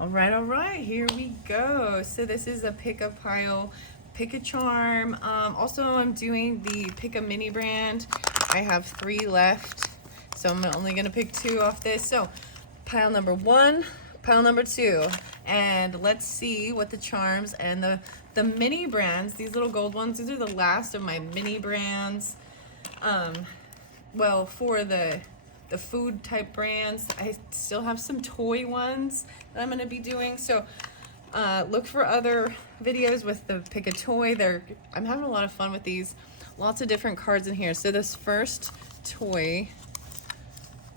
All right, here we go. So this is a pick a pile, pick a charm. Also, I'm doing the pick a mini brand. I have 3 left, so I'm only gonna pick 2 off this. So pile number 1, pile number 2, and let's see what the charms and the mini brands, these little gold ones, these are the last of my mini brands. Well, for the food type brands, I still have some toy ones that I'm going to be doing. So look for other videos with the pick a toy. I'm having a lot of fun with these. Lots of different cards in here. So this first toy,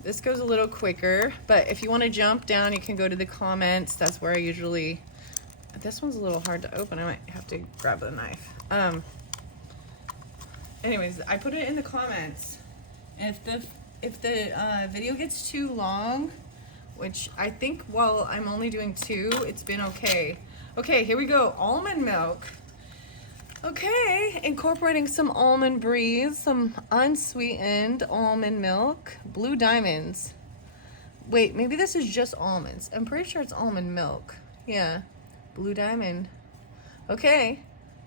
this goes a little quicker, but if you want to jump down, you can go to the comments. That's where I usually, this one's a little hard to open. I might have to grab the knife. Anyways, I put it in the comments. And if the video gets too long, which I think while I'm only doing 2, it's been okay. Okay, here we go. Almond milk. Okay, incorporating some almond breeze, some unsweetened almond milk, blue diamonds. Wait, maybe this is just almonds. I'm pretty sure it's almond milk. Yeah, blue diamond. Okay,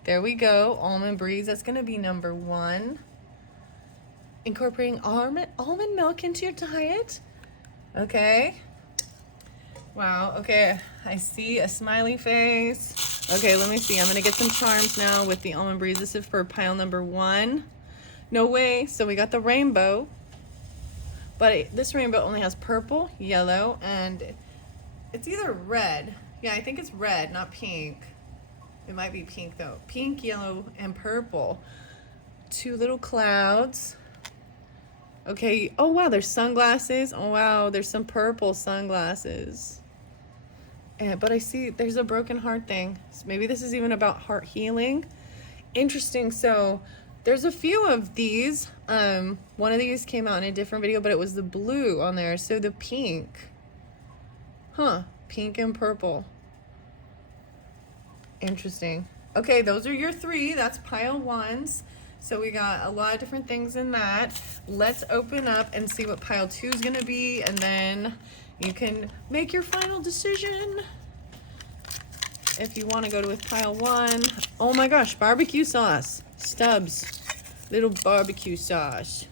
there we go. Almond breeze. That's gonna be number 1. Incorporating almond milk into your diet. Okay. Wow. Okay. I see a smiley face. Okay, let me see. I'm going to get some charms now with the almond breeze. This is for pile number 1. No way. So we got the rainbow. But this rainbow only has purple, yellow, and it's either red. Yeah, I think it's red, not pink. It might be pink though. Pink, yellow, and purple. 2 little clouds. Okay, oh wow, there's sunglasses. Oh wow, there's some purple sunglasses. But I see there's a broken heart thing. So maybe this is even about heart healing. Interesting. So there's a few of these. One of these came out in a different video, but it was the blue on there. So the pink. Huh, pink and purple. Interesting. Okay, those are your 3. That's pile 1s. So we got a lot of different things in that. Let's open up and see what pile 2 is gonna be, and then you can make your final decision if you wanna go with pile 1. Oh my gosh, barbecue sauce. Stubbs, little barbecue sauce.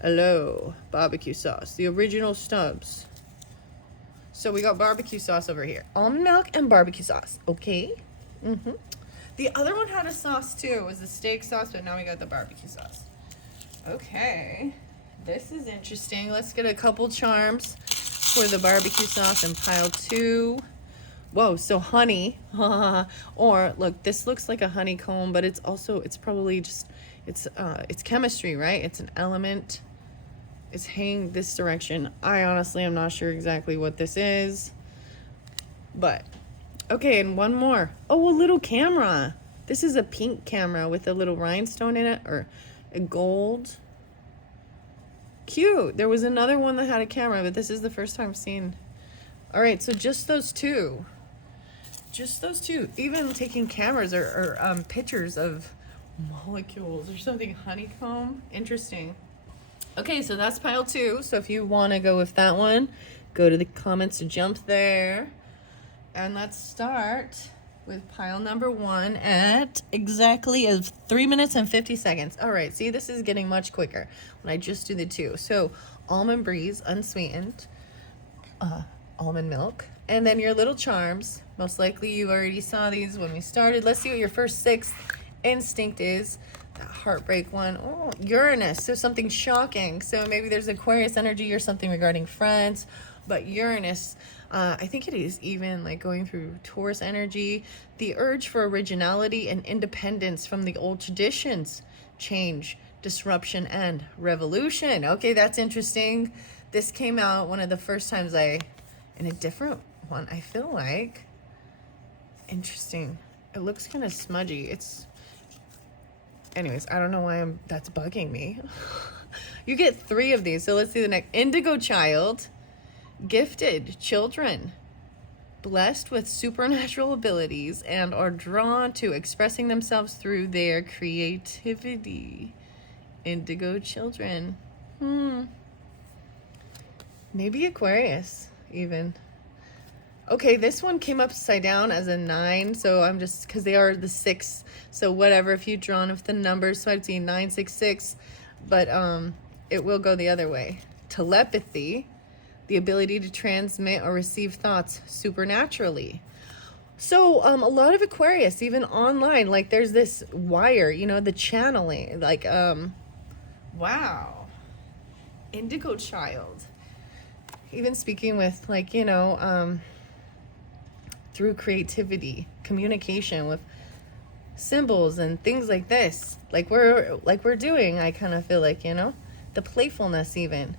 Hello, barbecue sauce, the original Stubbs. So we got barbecue sauce over here. Almond milk and barbecue sauce, okay? The other one had a sauce too. It was the steak sauce, but now we got the barbecue sauce. Okay, this is interesting. Let's get a couple charms for the barbecue sauce in pile 2. Whoa, so honey. Or look, this looks like a honeycomb, but it's probably just, it's chemistry, right? It's an element. It's hanging this direction. I honestly am not sure exactly what this is, but okay, and one more. Oh, a little camera. This is a pink camera with a little rhinestone in it, or a gold. Cute. There was another one that had a camera, but this is the first time I've seen. All right, so just those 2. Just those 2. Even taking cameras or pictures of molecules or something. Honeycomb. Interesting. Okay, so that's pile 2. So if you want to go with that one, go to the comments to jump there. And let's start with pile number 1 at exactly 3 minutes and 50 seconds. All right, see, this is getting much quicker when I just do the 2. So almond breeze, unsweetened, almond milk, and then your little charms. Most likely you already saw these when we started. Let's see what your first 6th instinct is. That heartbreak one. Oh, Uranus. So something shocking. So maybe there's Aquarius energy or something regarding friends. But Uranus, I think it is even like going through Taurus energy. The urge for originality and independence from the old traditions. Change, disruption, and revolution. Okay, that's interesting. This came out one of the first times in a different one, I feel like. Interesting. It looks kind of smudgy. Anyways, I don't know why that's bugging me. You get 3 of these. So let's see the next. Indigo child. Gifted children. Blessed with supernatural abilities and are drawn to expressing themselves through their creativity. Indigo children. Maybe Aquarius, even. Okay, this one came upside down as a 9, so I'm just, because they are the 6, so whatever, if you drawn with the numbers, so I'd see 966, but it will go the other way. Telepathy, the ability to transmit or receive thoughts supernaturally. So a lot of Aquarius, even online, like there's this wire, you know, the channeling, like wow, indigo child. Even speaking with, like, you know, through creativity, communication with symbols and things like this, like we're doing. I kind of feel like, you know, the playfulness even.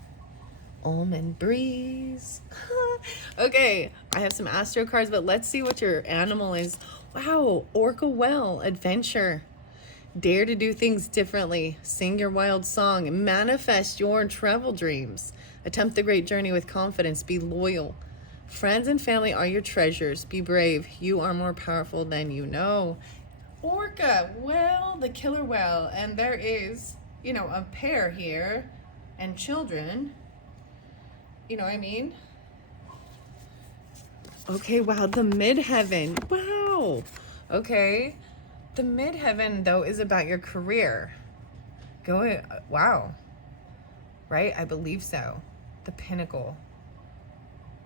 Almond breeze. Okay, I have some astro cards, but let's see what your animal is. Wow, orca well, adventure. Dare to do things differently. Sing your wild song. Manifest your travel dreams. Attempt the great journey with confidence. Be loyal. Friends and family are your treasures. Be brave. You are more powerful than you know. Orca, well, the killer whale. And there is, you know, a pair here and children. You know what I mean? Okay, wow, the midheaven. Wow. Okay. The midheaven, though, is about your career. Wow. Right? I believe so. The pinnacle.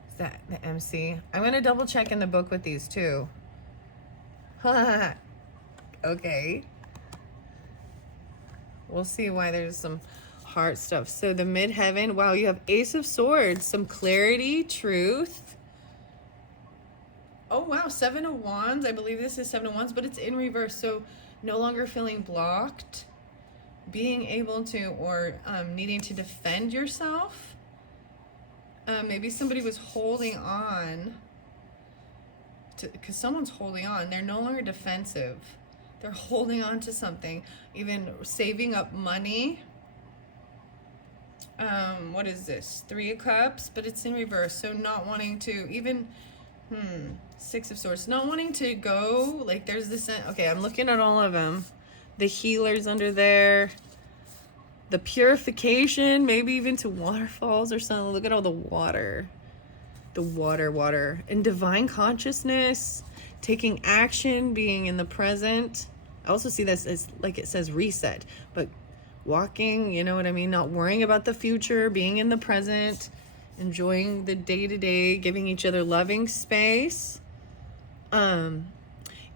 Is that the MC? I'm going to double check in the book with these too. Okay. We'll see why there's some heart stuff. So the midheaven, wow, you have Ace of Swords, some clarity, truth. Oh, wow, 7 of Wands. I believe this is 7 of Wands, but it's in reverse. So no longer feeling blocked, being able to, or needing to defend yourself. Maybe somebody was holding on to, because someone's holding on. They're no longer defensive. They're holding on to something, even saving up money. What is this? 3 of Cups, but it's in reverse. So not wanting to even, 6 of Swords, not wanting to go, like there's this, okay, I'm looking at all of them. The healers under there, the purification, maybe even to waterfalls or something. Look at all the water, and divine consciousness, taking action, being in the present. I also see this as, like it says reset, but walking, you know what I mean? Not worrying about the future, being in the present, enjoying the day-to-day, giving each other loving space.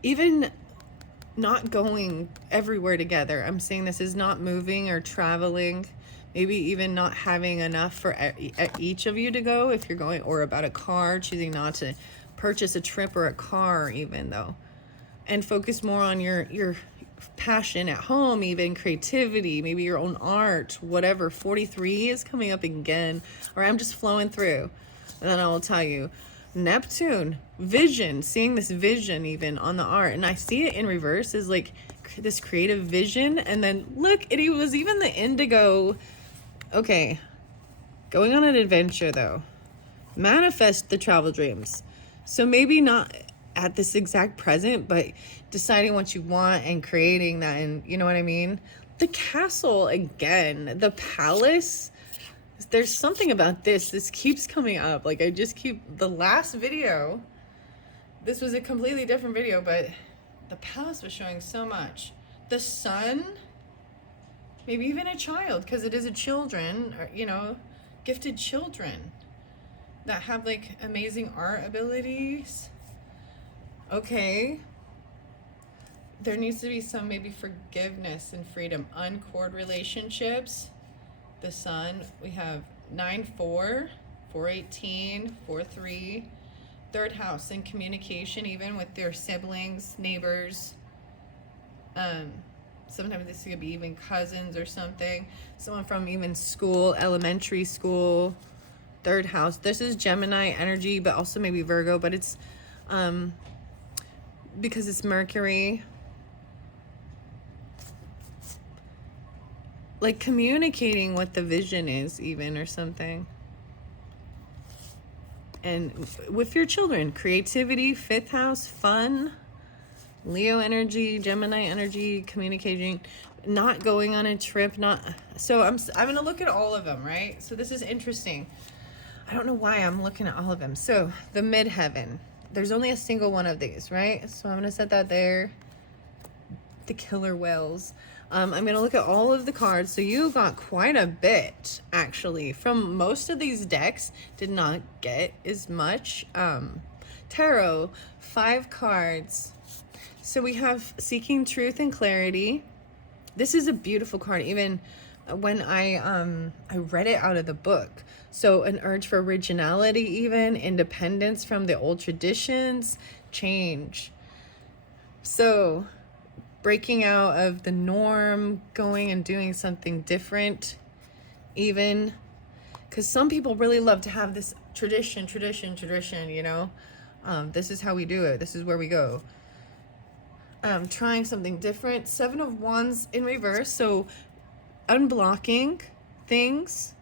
Even not going everywhere together. I'm saying this is not moving or traveling, maybe even not having enough for each of you to go if you're going, or about a car, choosing not to purchase a trip or a car even though, and focus more on your passion at home, even creativity, maybe your own art, whatever. 43 is coming up again, or I'm just flowing through, and then I will tell you. Neptune, vision, seeing this vision even on the art, and I see it in reverse is like this creative vision. And then look, it was even the indigo. Okay, going on an adventure though. Manifest the travel dreams. So maybe not at this exact present, but deciding what you want and creating that, and you know what I mean? The castle again, the palace. There's something about this keeps coming up. Like I just keep, the last video, this was a completely different video, but the palace was showing so much. The sun, maybe even a child, because it is a children, or, you know, gifted children that have like amazing art abilities. Okay. There needs to be some maybe forgiveness and freedom. Uncored relationships. The sun, we have 9-4, 4-18, 4-3. Third house in communication, even with their siblings, neighbors. Sometimes this could be even cousins or something. Someone from even school, elementary school. Third house. This is Gemini energy, but also maybe Virgo, but it's because it's Mercury. Like communicating what the vision is even, or something. And with your children, creativity, 5th house, fun, Leo energy, Gemini energy, communicating, not going on a trip, not, so I'm going to look at all of them, right? So this is interesting. I don't know why I'm looking at all of them. So the midheaven, there's only a single one of these, right? So I'm gonna set that there. The killer whales. I'm gonna look at all of the cards. So you got quite a bit actually from most of these decks. Did not get as much. Tarot, 5 cards. So we have Seeking Truth and Clarity. This is a beautiful card. Even when I read it out of the book. So an urge for originality, even independence from the old traditions, change. So breaking out of the norm, going and doing something different, even because some people really love to have this tradition, you know. This is how we do it. This is where we go. Trying something different. 7 of Wands in reverse. So unblocking things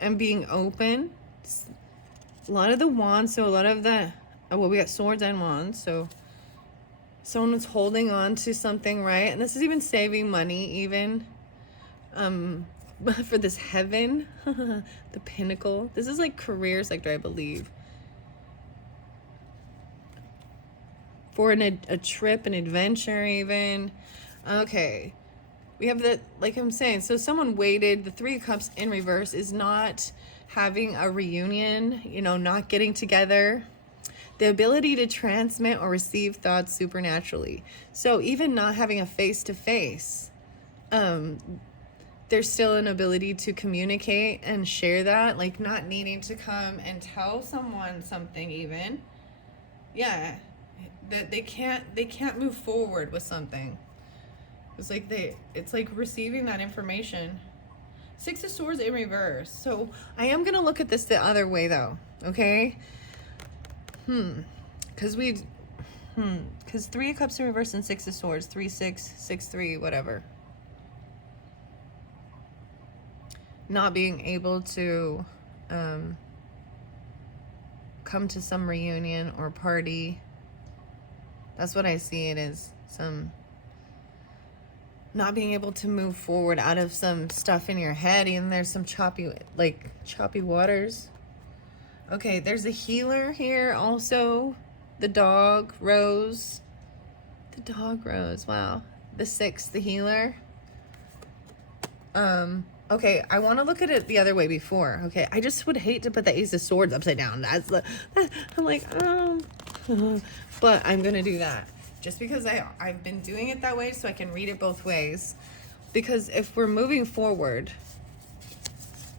and being open. A lot of the wands, so a lot of the, well, we got swords and wands. So someone was holding on to something, right? And this is even saving money, even for this heaven, the pinnacle. This is like career sector, I believe. For a trip, an adventure, even. Okay. We have the, like I'm saying, so someone waited. The 3 of Cups in reverse is not having a reunion, you know, not getting together. The ability to transmit or receive thoughts supernaturally. So even not having a face-to-face, there's still an ability to communicate and share that, like not needing to come and tell someone something even. Yeah, that they can't move forward with something. It's like receiving that information. 6 of Swords in reverse. So I am gonna look at this the other way though, okay? Because 3 of Cups in reverse and 6 of Swords, 3, 6, 6, 3, whatever. Not being able to come to some reunion or party. That's what I see it as. Some not being able to move forward out of some stuff in your head, and there's some choppy waters. Okay, there's a healer here also. The dog Rose. The dog Rose, wow. The 6, the healer. Okay, I want to look at it the other way before. Okay, I just would hate to put the Ace of Swords upside down. I'm like, oh. But I'm gonna do that. Just because I've been doing it that way so I can read it both ways. Because if we're moving forward,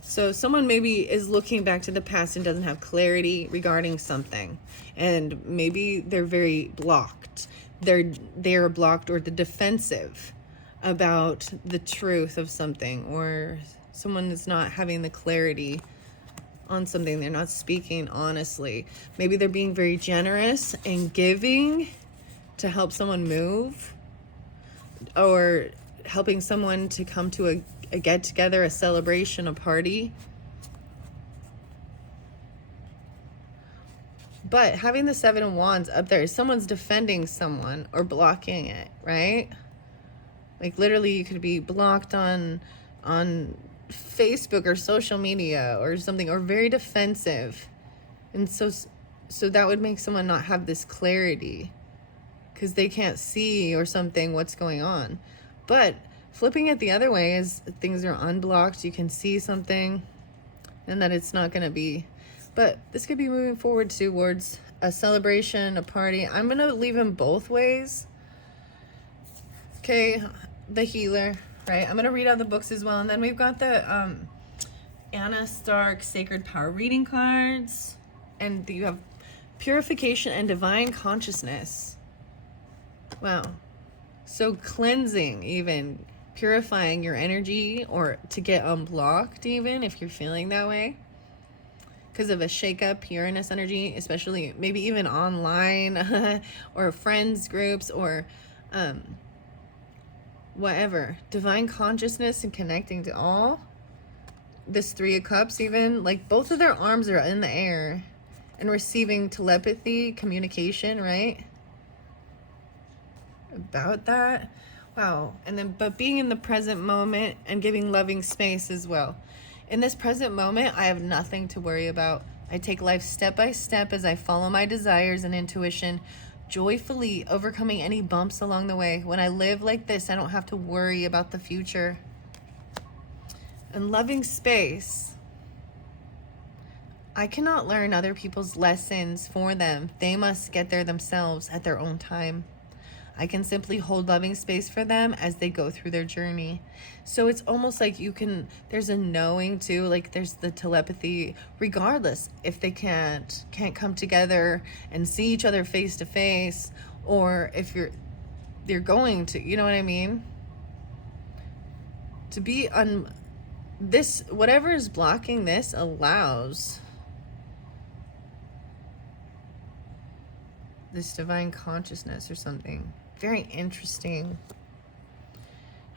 so someone maybe is looking back to the past and doesn't have clarity regarding something. And maybe they're very blocked. They're blocked or the defensive about the truth of something. Or someone is not having the clarity on something. They're not speaking honestly. Maybe they're being very generous and giving to help someone move, or helping someone to come to a get-together, a celebration, a party. But having the 7 of Wands up there, someone's defending someone or blocking it, right? Like literally you could be blocked on Facebook or social media or something, or very defensive. And so that would make someone not have this clarity, because they can't see or something what's going on. But flipping it the other way is things are unblocked. You can see something and that it's not going to be. But this could be moving forward towards a celebration, a party. I'm going to leave them both ways. Okay, the healer, right? I'm going to read out the books as well. And then we've got the Anna Stark Sacred Power reading cards. And you have purification and divine consciousness. Wow. So cleansing, even purifying your energy, or to get unblocked, even if you're feeling that way because of a shakeup, Uranus energy, especially maybe even online or friends groups or whatever. Divine consciousness and connecting to all. This 3 of Cups, even like both of their arms are in the air and receiving telepathy, communication, right? About that. Wow. And then but being in the present moment and giving loving space as well. In this present moment, I have nothing to worry about. I take life step by step as I follow my desires and intuition, joyfully overcoming any bumps along the way. When I live like this, I don't have to worry about the future. And loving space. I cannot learn other people's lessons for them. They must get there themselves at their own time. I can simply hold loving space for them as they go through their journey. So it's almost like there's a knowing too, like there's the telepathy, regardless if they can't come together and see each other face to face, or if they're going to, you know what I mean? To be this, whatever is blocking this allows this divine consciousness or something. Very interesting.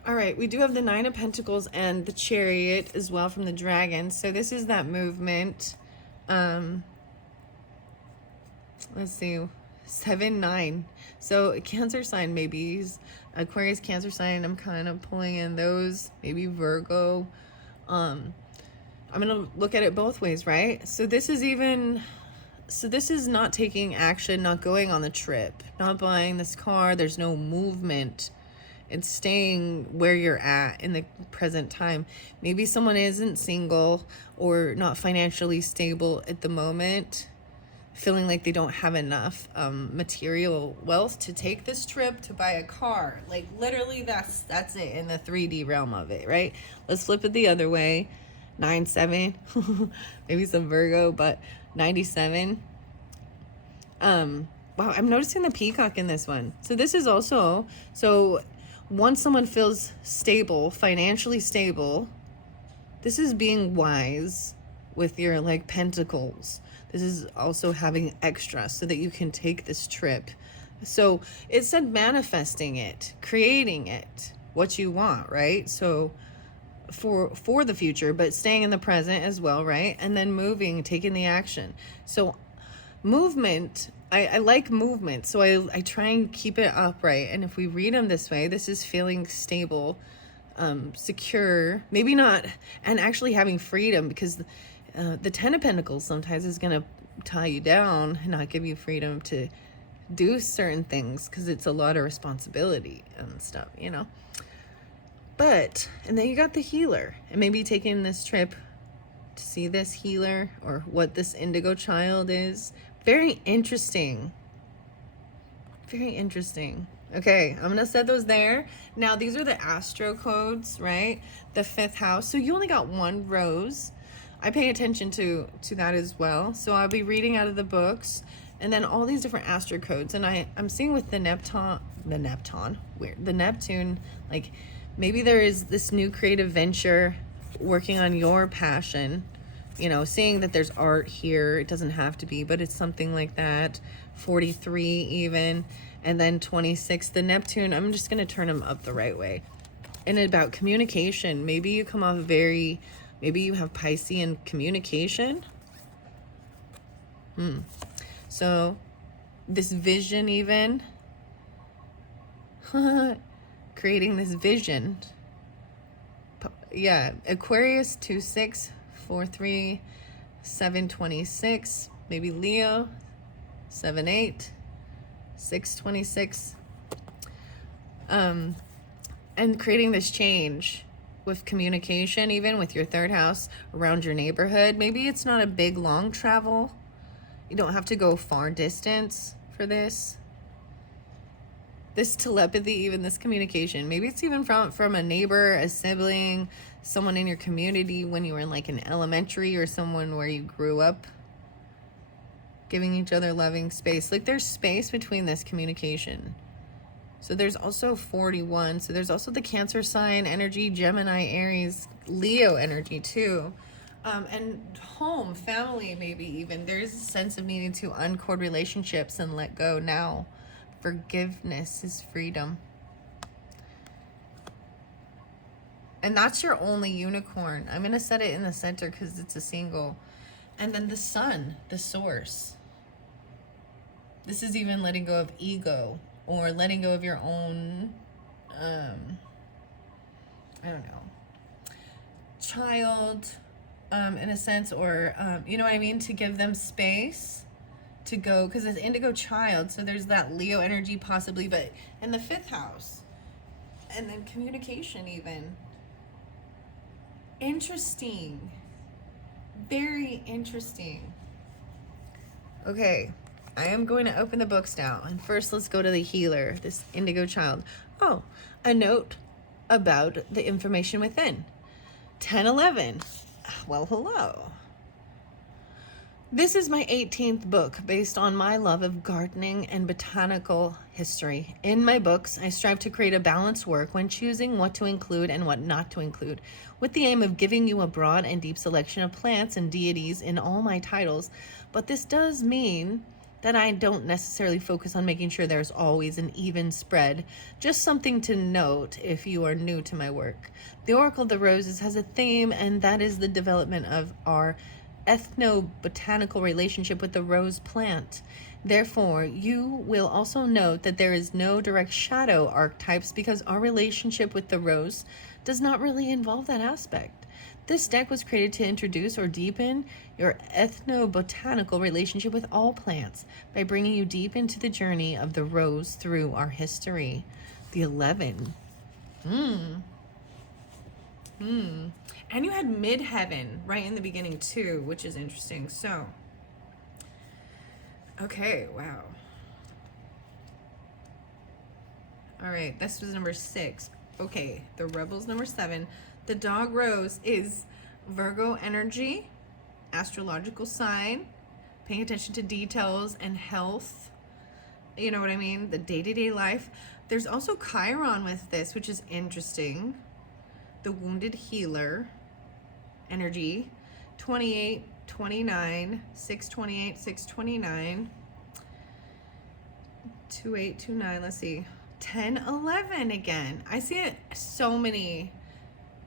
All right, we do have the Nine of Pentacles and the Chariot as well from the Dragon. So this is that movement. Let's see, 7, 9. So Cancer sign, maybe Aquarius, Cancer sign. I'm kind of pulling in those. Maybe Virgo. I'm gonna look at it both ways, right? So this is not taking action, not going on the trip, not buying this car. There's no movement. It's staying where you're at in the present time. Maybe someone isn't single or not financially stable at the moment, feeling like they don't have enough material wealth to take this trip, to buy a car. Like literally that's it in the 3D realm of it, right? Let's flip it the other way. 9-7, maybe some Virgo, but 97. Wow, I'm noticing the peacock in this one. So this is also, once someone feels stable, financially stable, this is being wise with your like pentacles. This is also having extra so that you can take this trip. So it said manifesting it, creating it, what you want, right? So for the future, but staying in the present as well, right? And then moving, taking the action. So movement, I like movement, so I try and keep it upright. And if we read them this way, this is feeling stable, secure, maybe not, and actually having freedom, because the 10 of Pentacles sometimes is going to tie you down and not give you freedom to do certain things, because it's a lot of responsibility and stuff, you know. But, and then you got the healer, and maybe taking this trip to see this healer or what this indigo child is. Very interesting. Very interesting. Okay, I'm gonna set those there. Now these are the astro codes, right? The 5th house. So you only got one rose. I pay attention to that as well. So I'll be reading out of the books, and then all these different astro codes. And I'm seeing with the Neptune, like maybe there is this new creative venture working on your passion, you know, seeing that there's art here. It doesn't have to be, but it's something like that. 43 even. And then 26, the Neptune, I'm just going to turn them up the right way. And about communication, maybe you come off maybe you have Piscean communication. So this vision even, creating this vision. Yeah, Aquarius 2-6, 4-3, 7-26, maybe Leo 7-8, 6-26, and creating this change with communication, even with your 3rd house around your neighborhood. Maybe it's not a big long travel. You don't have to go far distance for this telepathy, even this communication. Maybe it's even from a neighbor, a sibling, someone in your community when you were in like an elementary, or someone where you grew up, giving each other loving space. Like there's space between this communication. So there's also 41. So there's also the Cancer sign energy, Gemini, Aries, Leo energy too. And home, family, maybe even. There's a sense of needing to uncord relationships and let go now. Forgiveness is freedom. And that's your only unicorn. I'm going to set it in the center because it's a single. And then the sun, the source. This is even letting go of ego, or letting go of your own, I don't know, child, in a sense, or you know what I mean, to give them space to go, because it's indigo child, so there's that Leo energy possibly, but in the 5th house, and then communication even. Interesting. Very interesting. Okay, I am going to open the books now, and first let's go to the healer, this indigo child. Oh, a note about the information within. 1011. Well, hello. This is my 18th book based on my love of gardening and botanical history. In my books, I strive to create a balanced work when choosing what to include and what not to include, with the aim of giving you a broad and deep selection of plants and deities in all my titles. But this does mean that I don't necessarily focus on making sure there's always an even spread. Just something to note if you are new to my work. The Oracle of the Roses has a theme, and that is the development of our ethnobotanical relationship with the rose plant. Therefore, you will also note that there is no direct shadow archetypes because our relationship with the rose does not really involve that aspect. This deck was created to introduce or deepen your ethnobotanical relationship with all plants by bringing you deep into the journey of the rose through our history. The 11. And you had midheaven right in the beginning too, which is interesting. So, okay, wow. All right, this was number 6. Okay, the Rebel's number 7. The dog rose is Virgo energy, astrological sign, paying attention to details and health. You know what I mean? The day-to-day life. There's also Chiron with this, which is interesting. The wounded healer energy. 28, 29, 628, 629. 2829, let's see. 1011 again. I see it so many.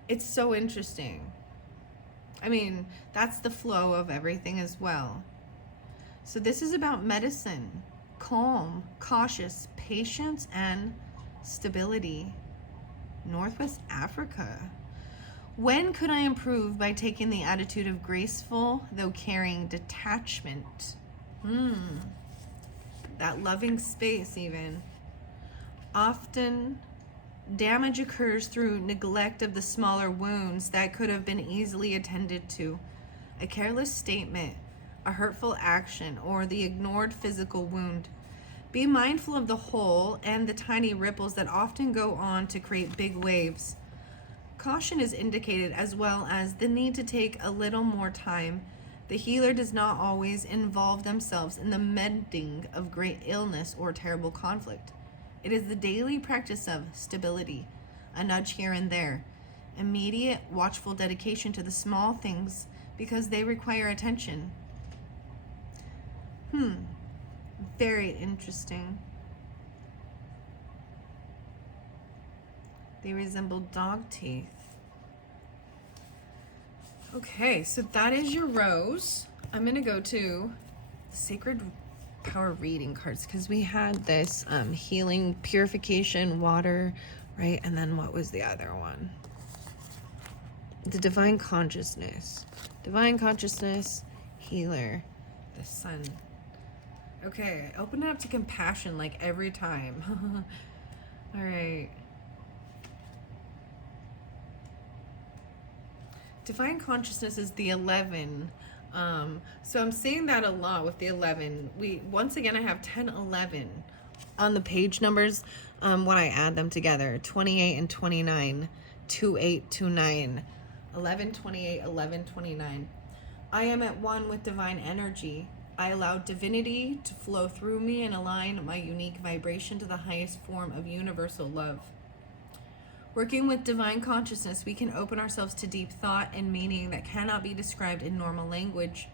It's so interesting. I mean, that's the flow of everything as well. So this is about medicine, calm, cautious, patience, and stability. Northwest Africa. When could I improve by taking the attitude of graceful, though caring detachment? That loving space even. Often, damage occurs through neglect of the smaller wounds that could have been easily attended to. A careless statement, a hurtful action, or the ignored physical wound. Be mindful of the whole and the tiny ripples that often go on to create big waves. Caution is indicated, as well as the need to take a little more time. The healer does not always involve themselves in the mending of great illness or terrible conflict. It is the daily practice of stability, a nudge here and there, immediate, watchful dedication to the small things because they require attention. Very interesting. They resemble dog teeth. Okay, so that is your rose. I'm going to go to the Sacred Power reading cards because we had this healing, purification, water, right? And then what was the other one? The Divine Consciousness. Divine Consciousness, healer, the sun. Okay, open it up to compassion like every time. All right. Divine Consciousness is the 11. So I'm seeing that a lot with the 11. Once again, I have 10, 11 on the page numbers when I add them together. 28 and 29, 28, 29, 11, 28, 11, 29. I am at one with divine energy. I allow divinity to flow through me and align my unique vibration to the highest form of universal love. Working with divine consciousness, we can open ourselves to deep thought and meaning that cannot be described in normal language.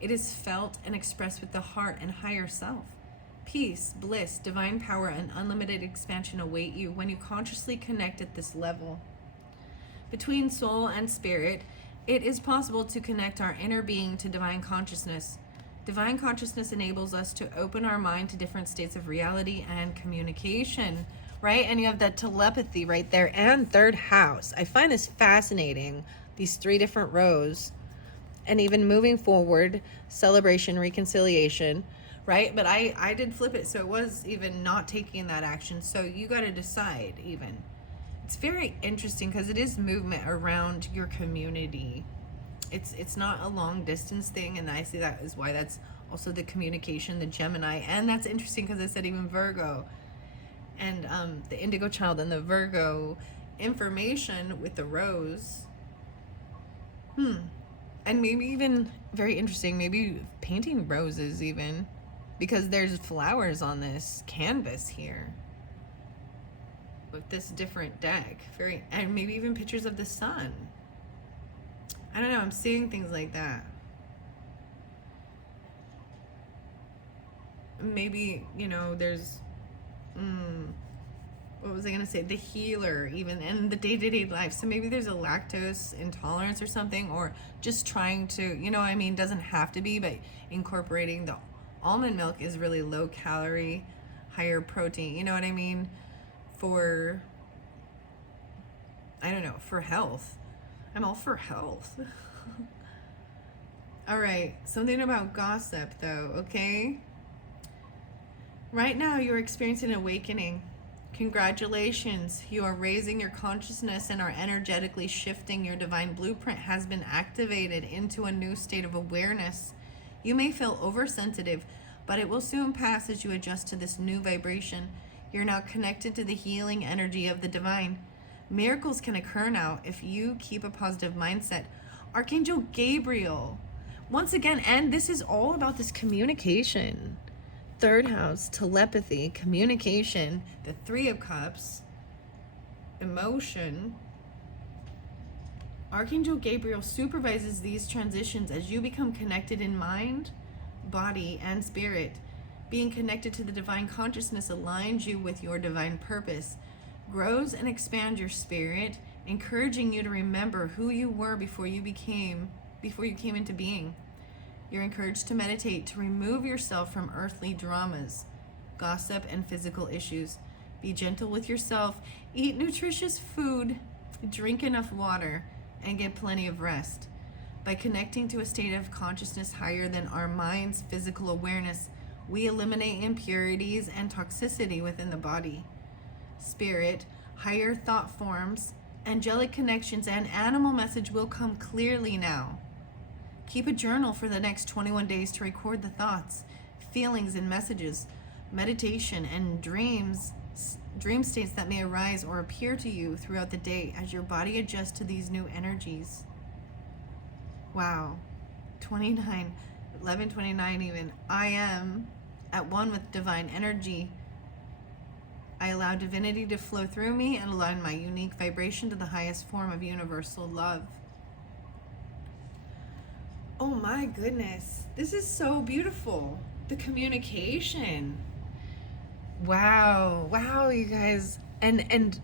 It is felt and expressed with the heart and higher self. Peace, bliss, divine power, and unlimited expansion await you when you consciously connect at this level. Between soul and spirit, it is possible to connect our inner being to divine consciousness. Divine consciousness enables us to open our mind to different states of reality and communication. Right? And you have that telepathy right there and third house. I find this fascinating, these 3 different rows. and even moving forward, celebration, reconciliation, right? But I did flip it, so it was even not taking that action. So you got to decide even. It's very interesting because it is movement around your community. It's not a long distance thing, and I see that is why that's also the communication, the Gemini, and that's interesting because I said even Virgo, and the Indigo Child and the Virgo information with the rose. And maybe even very interesting, maybe painting roses even, because there's flowers on this canvas here with this different deck. And maybe even pictures of the sun. I don't know, I'm seeing things like that. Maybe, you know, there's what was I gonna say? The healer, even, and the day-to-day life. So maybe there's a lactose intolerance or something, or just trying to, you know what I mean, doesn't have to be, but incorporating the almond milk is really low calorie, higher protein, you know what I mean, for, I don't know, for health. I'm all for health. All right, something about gossip though, okay? Right now you're experiencing an awakening. Congratulations, you are raising your consciousness and are energetically shifting. Your divine blueprint has been activated into a new state of awareness. You may feel oversensitive, but it will soon pass as you adjust to this new vibration. You're now connected to the healing energy of the divine. Miracles can occur now if you keep a positive mindset. Archangel Gabriel, once again, and this is all about this communication. Third house, telepathy, communication, the Three of Cups, emotion. Archangel Gabriel supervises these transitions as you become connected in mind, body, and spirit. Being connected to the divine consciousness aligns you with your divine purpose, grows and expands your spirit, encouraging you to remember who you were before you came into being. You're encouraged to meditate, to remove yourself from earthly dramas, gossip, and physical issues. Be gentle with yourself, eat nutritious food, drink enough water, and get plenty of rest. By connecting to a state of consciousness higher than our mind's physical awareness, we eliminate impurities and toxicity within the body. Spirit, higher thought forms, angelic connections, and animal message will come clearly now. Keep a journal for the next 21 days to record the thoughts, feelings, and messages, meditation, and dream states that may arise or appear to you throughout the day as your body adjusts to these new energies. Wow. 29, 11:29 even. I am at one with divine energy. I allow divinity to flow through me and align my unique vibration to the highest form of universal love. Oh my goodness, this is so beautiful. The communication. Wow, you guys. And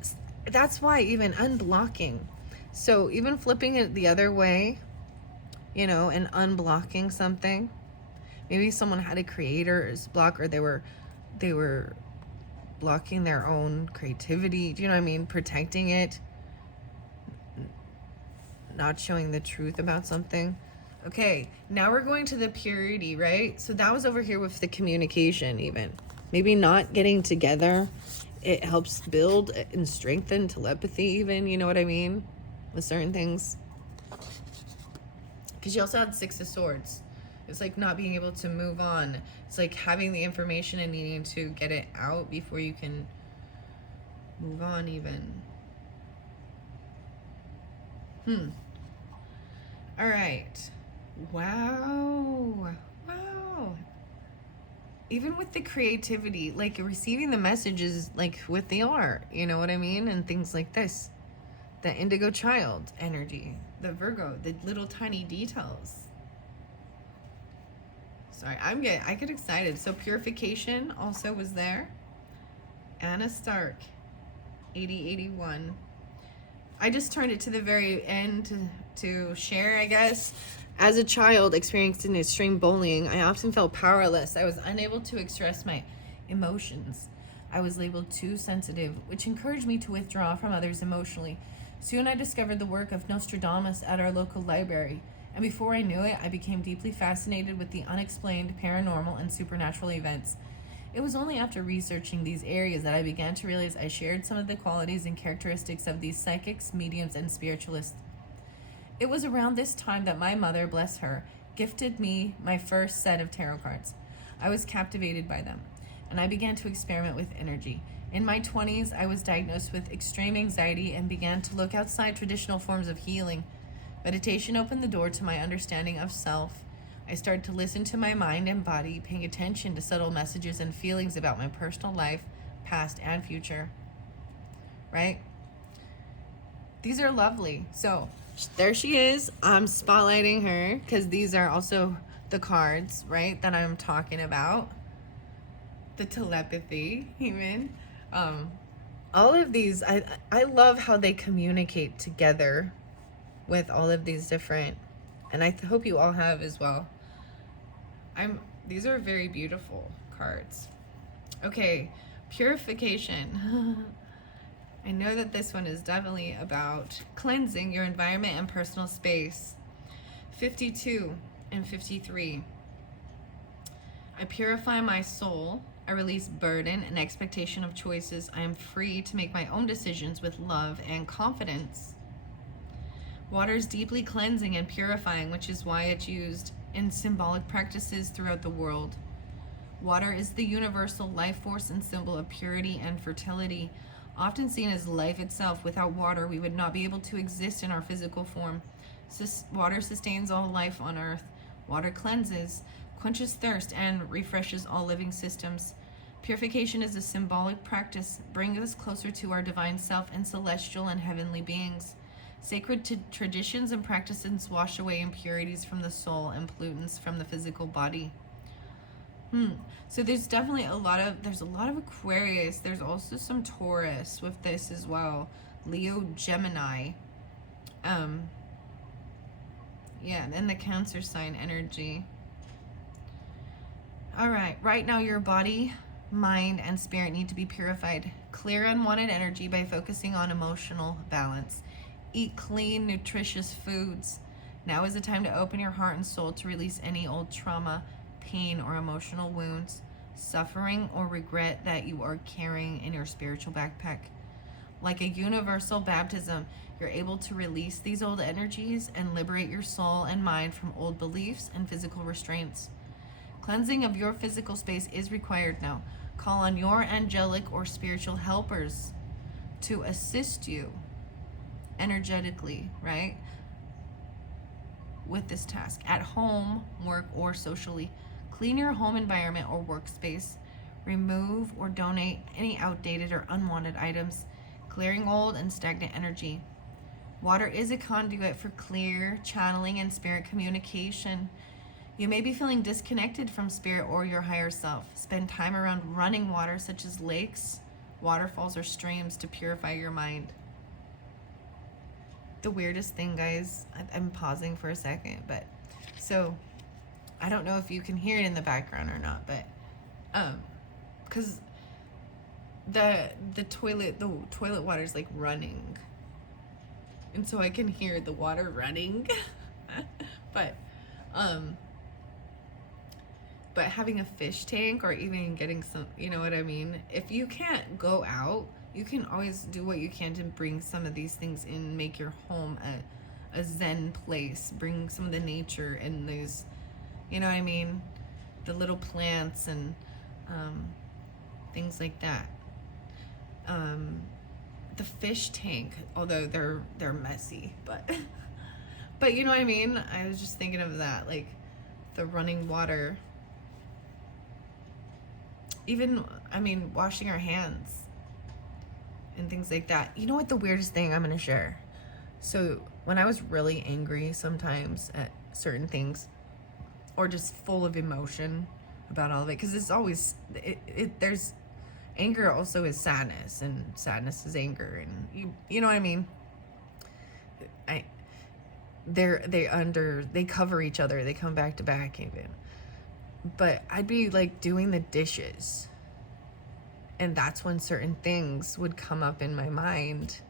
that's why even unblocking. So even flipping it the other way, you know, and unblocking something. Maybe someone had a creator's block, or they were blocking their own creativity. Do you know what I mean? Protecting it. Not showing the truth about something. Okay, now we're going to the purity, right? So that was over here with the communication even. Maybe not getting together. It helps build and strengthen telepathy even, you know what I mean? With certain things. Because you also had Six of Swords. It's like not being able to move on. It's like having the information and needing to get it out before you can move on even. All right. Wow. Even with the creativity, like receiving the messages, like with the art, you know what I mean? And things like this. The Indigo Child energy, the Virgo, the little tiny details. Sorry, I get excited. So purification also was there. Anna Stark, 8081. I just turned it to the very end to share, I guess. As a child experiencing extreme bullying, I often felt powerless. I was unable to express my emotions. I was labeled too sensitive, which encouraged me to withdraw from others emotionally. Soon I discovered the work of Nostradamus at our local library And before I knew it, I became deeply fascinated with the unexplained, paranormal, and supernatural events. It was only after researching these areas that I began to realize I shared some of the qualities and characteristics of these psychics, mediums, and spiritualists. It was around this time that my mother, bless her, gifted me my first set of tarot cards. I was captivated by them, and I began to experiment with energy. In my 20s, I was diagnosed with extreme anxiety and began to look outside traditional forms of healing. Meditation opened the door to my understanding of self. I started to listen to my mind and body, paying attention to subtle messages and feelings about my personal life, past and future. Right? These are lovely. So there she is. I'm spotlighting her because these are also the cards, right, that I'm talking about. The telepathy, even. All of these, I love how they communicate together with all of these different, and I hope you all have as well. These are very beautiful cards. Okay, purification. I know that this one is definitely about cleansing your environment and personal space. 52 and 53. I purify my soul. I release burden and expectation of choices. I am free to make my own decisions with love and confidence. Water is deeply cleansing and purifying, which is why it's used in symbolic practices throughout the world. Water is the universal life force and symbol of purity and fertility, often seen as life itself. Without water, we would not be able to exist in our physical form. Water sustains all life on earth. Water cleanses, quenches thirst, and refreshes all living systems. Purification is a symbolic practice, bringing us closer to our divine self and celestial and heavenly beings. Sacred traditions and practices wash away impurities from the soul and pollutants from the physical body. So there's definitely a lot of Aquarius. There's also some Taurus with this as well. Leo, Gemini. Yeah, and the Cancer sign energy. All right, right now your body, mind, and spirit need to be purified. Clear unwanted energy by focusing on emotional balance. Eat clean, nutritious foods. Now is the time to open your heart and soul to release any old trauma, pain, or emotional wounds, suffering, or regret that you are carrying in your spiritual backpack. Like a universal baptism, you're able to release these old energies and liberate your soul and mind from old beliefs and physical restraints. Cleansing of your physical space is required now. Call on your angelic or spiritual helpers to assist you energetically, right, with this task at home, work, or socially. Clean your home environment or workspace. Remove or donate any outdated or unwanted items, clearing old and stagnant energy. Water is a conduit for clear channeling and spirit communication. You may be feeling disconnected from spirit or your higher self. Spend time around running water such as lakes, waterfalls, or streams to purify your mind. The weirdest thing, guys, I'm pausing for a second, but so I don't know if you can hear it in the background or not, but because the toilet water is like running, and so I can hear the water running. but having a fish tank or even getting some, you know what I mean, if you can't go out, you can always do what you can to bring some of these things in, make your home a zen place, bring some of the nature and those, you know what I mean, the little plants and things like that. The fish tank, although they're messy, but you know what I mean, I was just thinking of that, like the running water, even, I mean, washing our hands and things like that. You know what, the weirdest thing I'm gonna share? So when I was really angry sometimes at certain things, or just full of emotion about all of it, because it's always there's anger also is sadness, and sadness is anger, and you know what I mean. They cover each other. They come back to back even. But I'd be like doing the dishes, and that's when certain things would come up in my mind,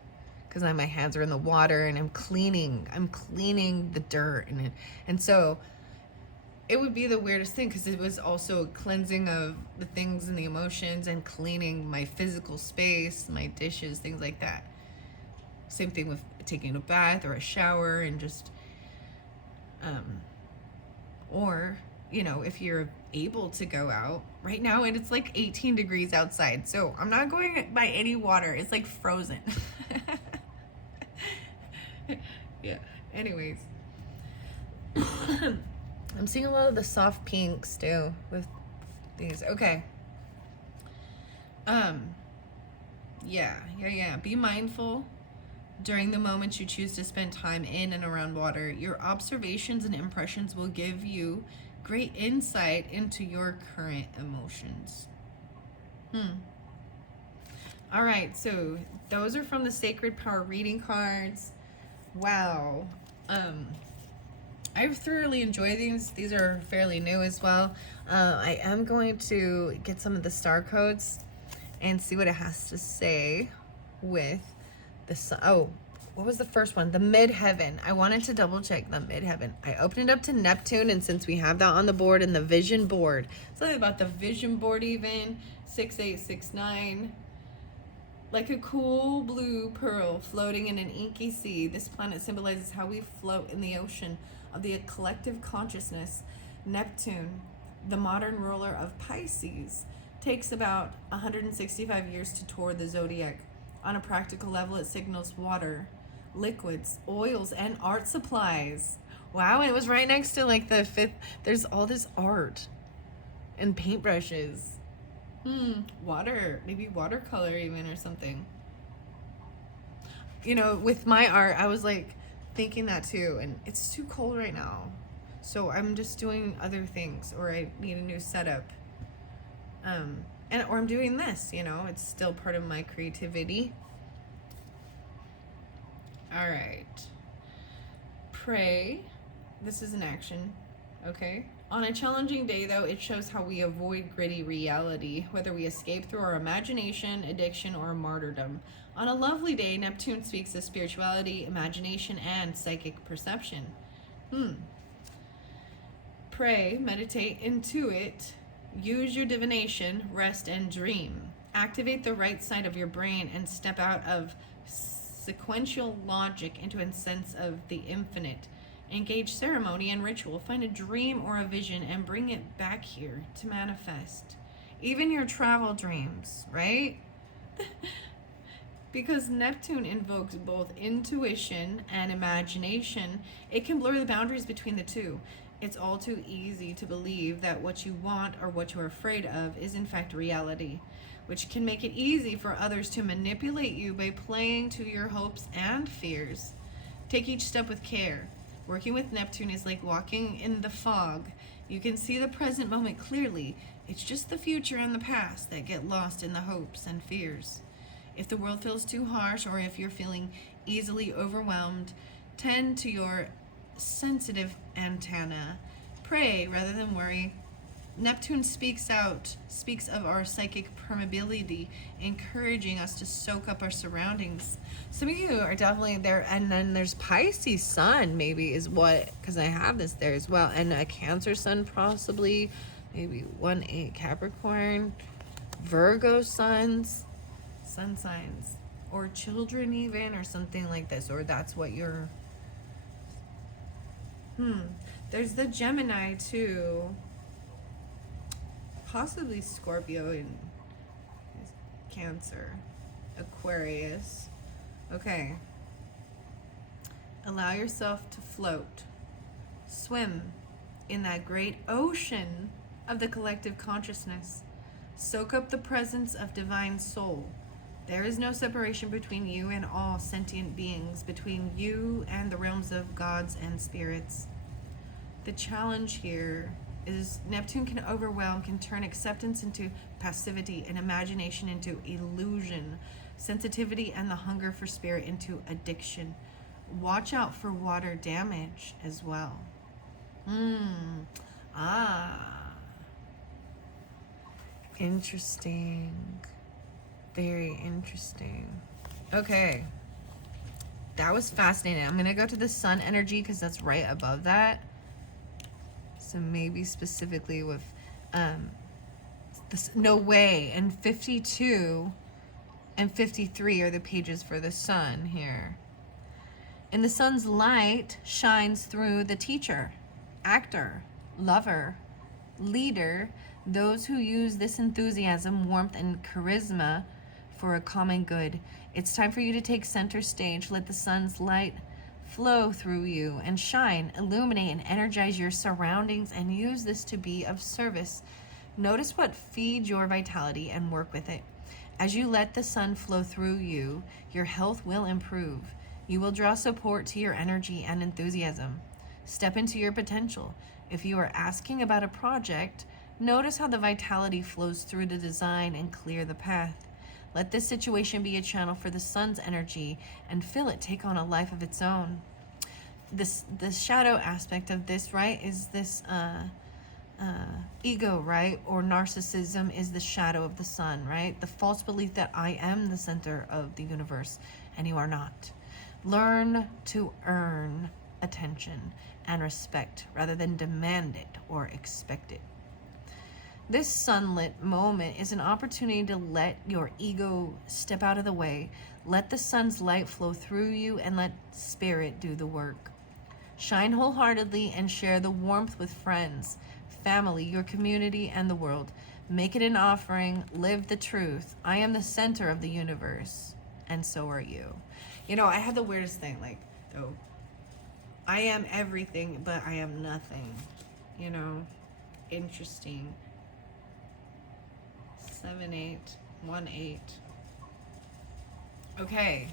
because my hands are in the water and I'm cleaning the dirt and so it would be the weirdest thing because it was also a cleansing of the things and the emotions and cleaning my physical space, my dishes, things like that. Same thing with taking a bath or a shower and just, or, you know, if you're able to go out right now and it's like 18 degrees outside. So I'm not going by any water. It's like frozen. Yeah. Anyways. I'm seeing a lot of the soft pinks too with these. Okay. Yeah. Be mindful during the moments you choose to spend time in and around water. Your observations and impressions will give you great insight into your current emotions. All right, so those are from the Sacred Power reading cards. Wow. I thoroughly enjoy these. These are fairly new as well. I am going to get some of the star codes and see what it has to say with the oh, what was the first one? The midheaven. I wanted to double check the midheaven. I opened it up to Neptune, and since we have that on the board and the vision board, something about the vision board even, 6869. Like a cool blue pearl floating in an inky sea, this planet symbolizes how we float in the ocean of the collective consciousness. Neptune, the modern ruler of Pisces, takes about 165 years to tour the zodiac. On a practical level, it signals water, liquids, oils, and art supplies. Wow, and it was right next to like the fifth. There's all this art and paintbrushes. Water, maybe watercolor even or something. You know, with my art, I was like thinking that too, and it's too cold right now. So I'm just doing other things, or I need a new setup. Or I'm doing this, you know, it's still part of my creativity. All right. Pray. This is an action, okay? On a challenging day, though, it shows how we avoid gritty reality, whether we escape through our imagination, addiction, or martyrdom. On a lovely day, Neptune speaks of spirituality, imagination, and psychic perception. Pray, meditate, intuit, use your divination, rest, and dream. Activate the right side of your brain and step out of sequential logic into a sense of the infinite. Engage ceremony and ritual. Find a dream or a vision and bring it back here to manifest. Even your travel dreams, right? Because Neptune invokes both intuition and imagination, it can blur the boundaries between the two. It's all too easy to believe that what you want or what you're afraid of is in fact reality, which can make it easy for others to manipulate you by playing to your hopes and fears. Take each step with care. Working with Neptune is like walking in the fog. You can see the present moment clearly. It's just the future and the past that get lost in the hopes and fears. If the world feels too harsh or if you're feeling easily overwhelmed, tend to your sensitive antenna. Pray rather than worry. Neptune speaks of our psychic permeability, encouraging us to soak up our surroundings. Some of you are definitely there, and then there's Pisces sun, maybe is what, because I have this there as well, and a Cancer sun possibly, maybe 1-8 Capricorn, Virgo sun signs, or children even, or something like this, or that's what you're. There's the Gemini too. Possibly Scorpio and Cancer, Aquarius. Okay. Allow yourself to float. Swim in that great ocean of the collective consciousness. Soak up the presence of divine soul. There is no separation between you and all sentient beings, between you and the realms of gods and spirits. The challenge here is Neptune can overwhelm, can turn acceptance into passivity and imagination into illusion, sensitivity and the hunger for spirit into addiction. Watch out for water damage as well. Interesting. Very interesting. Okay. That was fascinating. I'm going to go to the sun energy because that's right above that. So maybe specifically with this, no way. And 52 and 53 are the pages for the sun here. And the sun's light shines through the teacher, actor, lover, leader, those who use this enthusiasm, warmth, and charisma for a common good. It's time for you to take center stage. Let the sun's light flow through you and shine, illuminate, and energize your surroundings, and use this to be of service. Notice what feeds your vitality and work with it. As you let the sun flow through you, your health will improve. You will draw support to your energy and enthusiasm. Step into your potential. If you are asking about a project, notice how the vitality flows through the design and clear the path. Let this situation be a channel for the sun's energy and feel it take on a life of its own. The shadow aspect of this, right, is this ego, right, or narcissism is the shadow of the sun, right? The false belief that I am the center of the universe and you are not. Learn to earn attention and respect rather than demand it or expect it. This sunlit moment is an opportunity to let your ego step out of the way. Let the sun's light flow through you and let spirit do the work. Shine wholeheartedly and share the warmth with friends, family, your community, and the world. Make it an offering. Live the truth. I am the center of the universe, and so are you. You know, I have the weirdest thing, like, though, I am everything, but I am nothing. You know, interesting. 7, 8, 1, 8. Okay.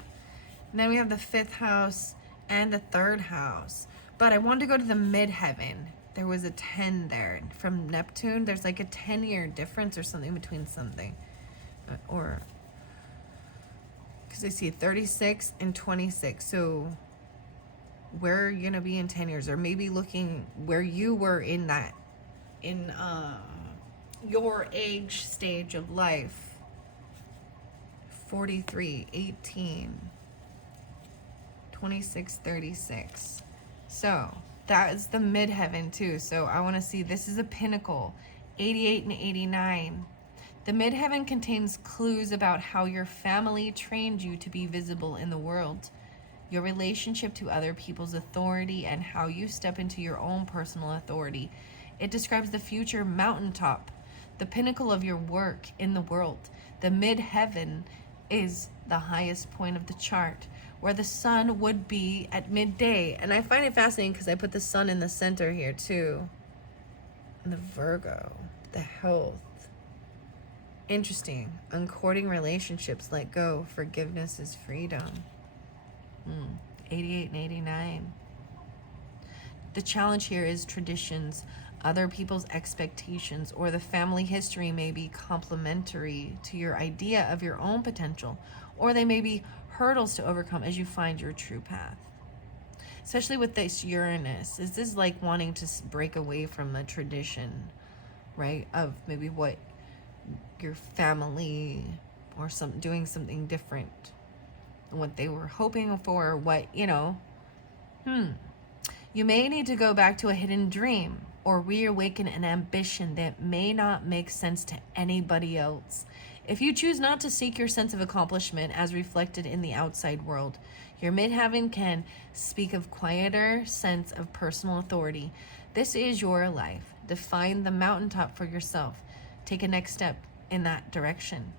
And then we have the 5th house and the 3rd house. But I wanted to go to the midheaven. There was a 10 there. From Neptune, there's like a 10-year difference or something between something. Or, because I see 36 and 26. So where are you going to be in 10 years? Or maybe looking where you were in that, in your age stage of life. 43, 18, 26, 36. So that is the midheaven too. So I want to see, this is a pinnacle, 88 and 89. The midheaven contains clues about how your family trained you to be visible in the world, your relationship to other people's authority, and how you step into your own personal authority. It describes the future mountaintop, the pinnacle of your work in the world. The midheaven is the highest point of the chart, where the sun would be at midday. And I find it fascinating because I put the sun in the center here too. And the Virgo, the health. Interesting. Uncourting relationships, let go. Forgiveness is freedom. 88 and 89. The challenge here is traditions, other people's expectations, or the family history may be complementary to your idea of your own potential, or they may be hurdles to overcome as you find your true path. Especially with this Uranus, is this like wanting to break away from a tradition, right? Of maybe what your family or doing something different than what they were hoping for, or what, you know. You may need to go back to a hidden dream or reawaken an ambition that may not make sense to anybody else. If you choose not to seek your sense of accomplishment as reflected in the outside world, your midheaven can speak of quieter sense of personal authority. This is your life. Define the mountaintop for yourself. Take a next step in that direction.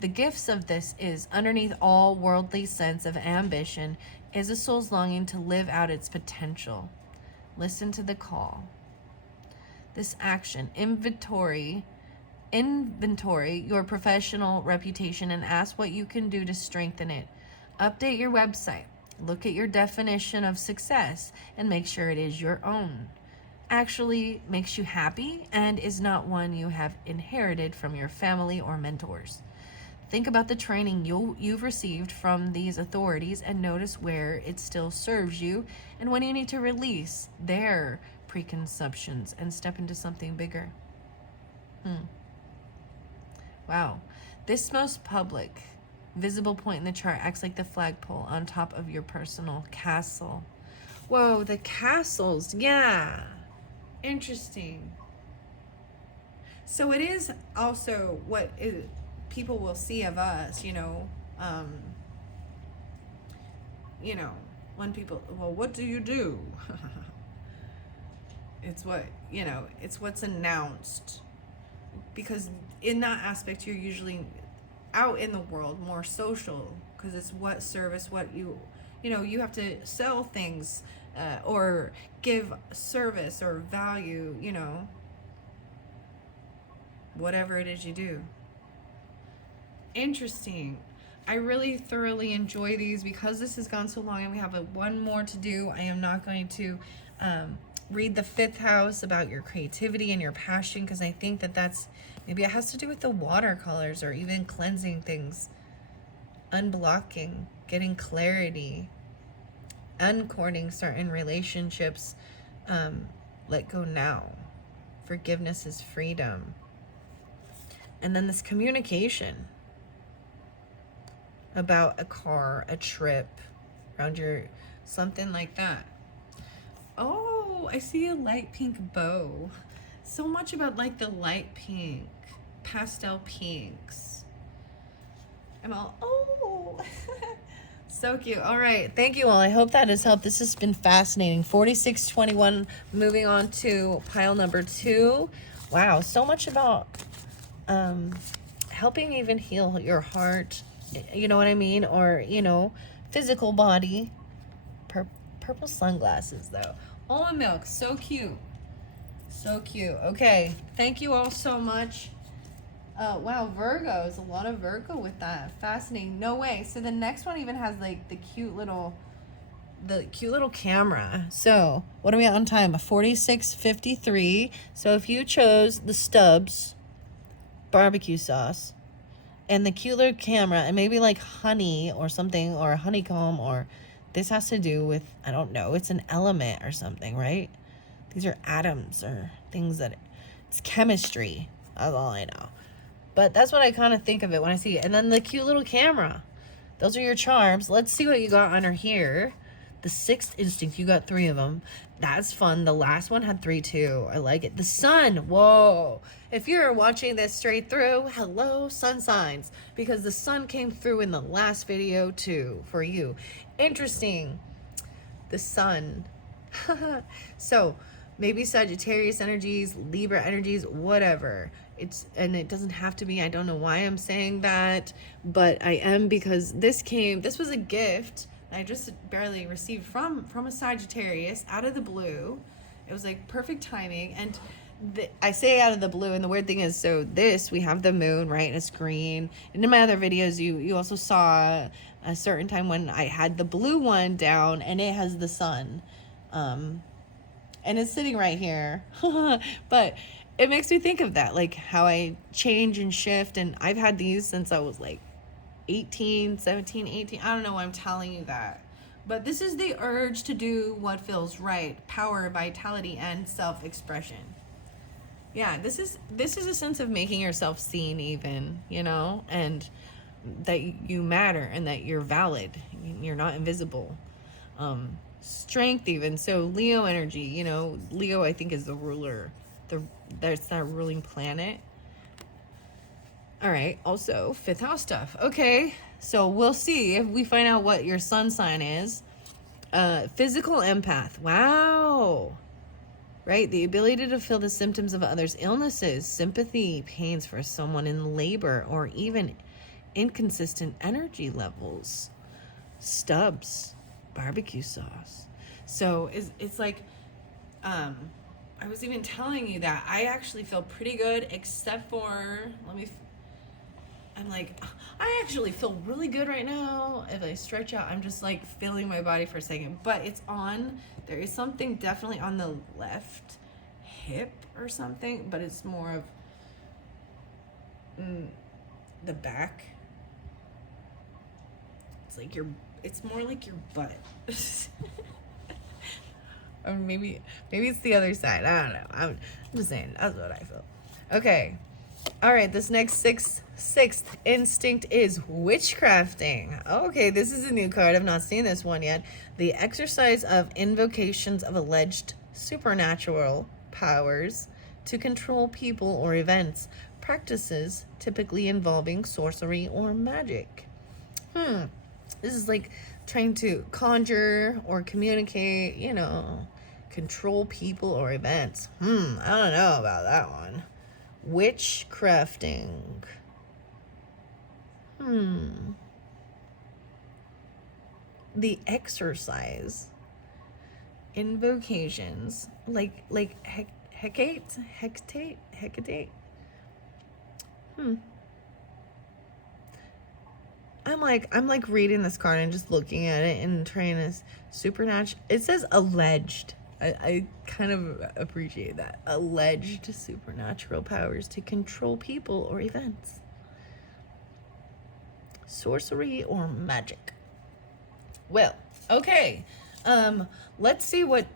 The gifts of this is, underneath all worldly sense of ambition, is a soul's longing to live out its potential. Listen to the call. This action, inventory your professional reputation and ask what you can do to strengthen it. Update your website. Look at your definition of success and make sure it is your own. Actually makes you happy and is not one you have inherited from your family or mentors. Think about the training you've received from these authorities and notice where it still serves you and when you need to release their preconceptions and step into something bigger. Wow. This most public Visible point in the chart acts like the flagpole on top of your personal castle. Whoa, the castles. Yeah. Interesting. So it is also what people will see of us, you know, when people, well, what do you do? It's what, you know, it's what's announced. Because in that aspect, you're usually out in the world, more social, because it's what service, what you know, you have to sell things or give service or value, you know, whatever it is you do. Interesting. I really thoroughly enjoy these because this has gone so long and we have one more to do. I am not going to read the 5th house about your creativity and your passion, because I think that's maybe it has to do with the watercolors or even cleansing things, unblocking, getting clarity, uncorning certain relationships. Let go now. Forgiveness is freedom. And then this communication about a car, a trip, around your, something like that. Oh, I see a light pink bow. So much about like the light pink, pastel pinks. I'm all, oh. So cute. All right. Thank you all. I hope that has helped. This has been fascinating. 4621, moving on to pile number 2. Wow. So much about helping even heal your heart. You know what I mean? Or, you know, physical body. Purple sunglasses, though. Almond Milk. So cute. So cute. Okay. Thank you all so much. Wow, Virgos. A lot of Virgo with that. Fascinating. No way. So the next one even has like the cute little camera. So what are we at on time? 46:53. So if you chose the Stubbs BBQ Sauce and the cute little camera and maybe like honey or something, or a honeycomb, or this has to do with, I don't know, it's an element or something, right? These are atoms or things that it's chemistry. That's all I know. But that's what I kind of think of it when I see it. And then the cute little camera. Those are your charms. Let's see what you got on her here. The 6th instinct. You got 3 of them. That's fun. The last one had 3 too. I like it. The sun. Whoa. If you're watching this straight through, hello, sun signs. Because the sun came through in the last video too for you. Interesting. The sun. So maybe Sagittarius energies, Libra energies, whatever. And it doesn't have to be. I don't know why I'm saying that, but I am, because this was a gift I just barely received from a Sagittarius out of the blue. It was like perfect timing. And I say out of the blue, and the weird thing is, so we have the moon, right? And it's green. And in my other videos, you also saw a certain time when I had the blue one down and it has the sun. And it's sitting right here. But it makes me think of that, like how I change and shift. And I've had these since I was like 18, 17, 18. I don't know why I'm telling you that. But this is the urge to do what feels right. Power, vitality, and self-expression. Yeah, this is a sense of making yourself seen even, you know, and that you matter and that you're valid. You're not invisible. Strength even. So Leo energy, you know, Leo I think is the ruler. That's that ruling planet. All right. Also 5th house stuff. Okay. So we'll see if we find out what your sun sign is. Physical empath. Wow. Right? The ability to feel the symptoms of others' illnesses, sympathy, pains for someone in labor, or even inconsistent energy levels. Stubbs BBQ Sauce. So it's like, I was even telling you that I actually feel pretty good, except for, I'm like, I actually feel really good right now. If I stretch out, I'm just like feeling my body for a second. But there is something definitely on the left hip or something, but it's more of the back. It's more like your butt. Or maybe it's the other side. I don't know. I'm just saying, that's what I feel. Okay. All right, this next sixth instinct is witchcrafting. Okay, this is a new card. I've not seen this one yet. The exercise of invocations of alleged supernatural powers to control people or events. Practices typically involving sorcery or magic. This is like trying to conjure or communicate, you know, control people or events. I don't know about that one. Witchcrafting. The exercise. Invocations. Like Hecate. I'm like reading this card and just looking at it and trying to supernatural. It says alleged. I kind of appreciate that. Alleged supernatural powers to control people or events. Sorcery or magic. Well, okay. Let's see what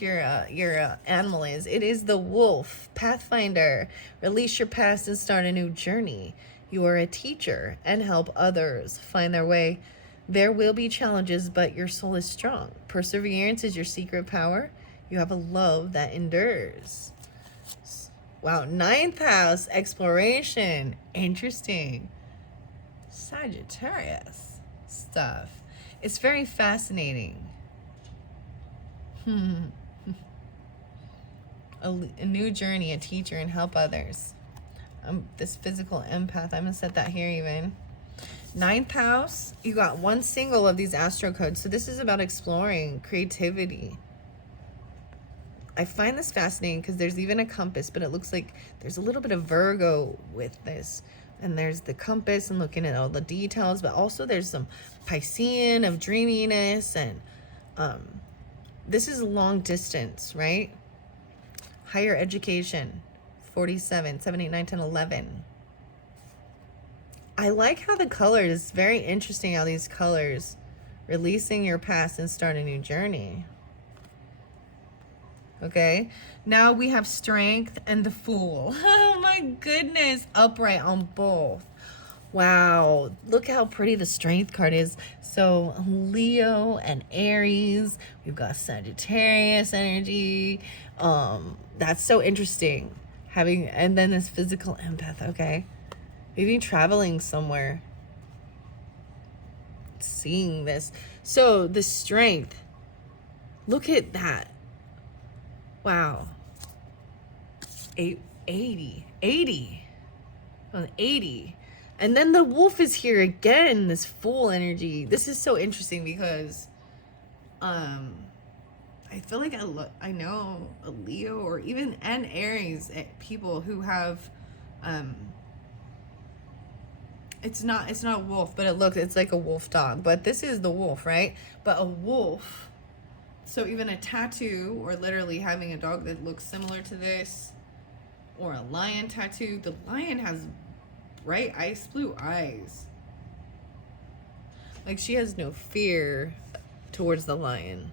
your animal is. It is the wolf, Pathfinder. Release your past and start a new journey. You are a teacher and help others find their way. There will be challenges, but your soul is strong. Perseverance is your secret power. You have a love that endures. Wow, 9th house, exploration. Interesting. Sagittarius stuff. It's very fascinating. A new journey, a teacher, and help others. This physical empath. I'm going to set that here even. 9th house, you got one single of these astro codes. So this is about exploring creativity. I find this fascinating because there's even a compass, but it looks like there's a little bit of Virgo with this. And there's the compass and looking at all the details, but also there's some Piscean of dreaminess. And this is long distance, right? Higher education, 47, 7, 8, 9, 10, 11. I like how the colors, it's very interesting how these colors, releasing your past and start a new journey. Okay, now we have strength and the fool. Oh my goodness, upright on both. Wow, look how pretty the strength card is. So Leo and Aries, we've got Sagittarius energy. That's so interesting. And then this physical empath, okay? Maybe traveling somewhere. Seeing this. So the strength. Look at that. Wow. 80. On 80. And then the wolf is here again, this full energy. This is so interesting because I feel like I know a Leo or even an Aries people who have it's not a wolf, but it's like a wolf dog, but this is the wolf, right? But a wolf, so even a tattoo or literally having a dog that looks similar to this, or a lion tattoo. The lion has bright ice blue eyes. Like she has no fear towards the lion.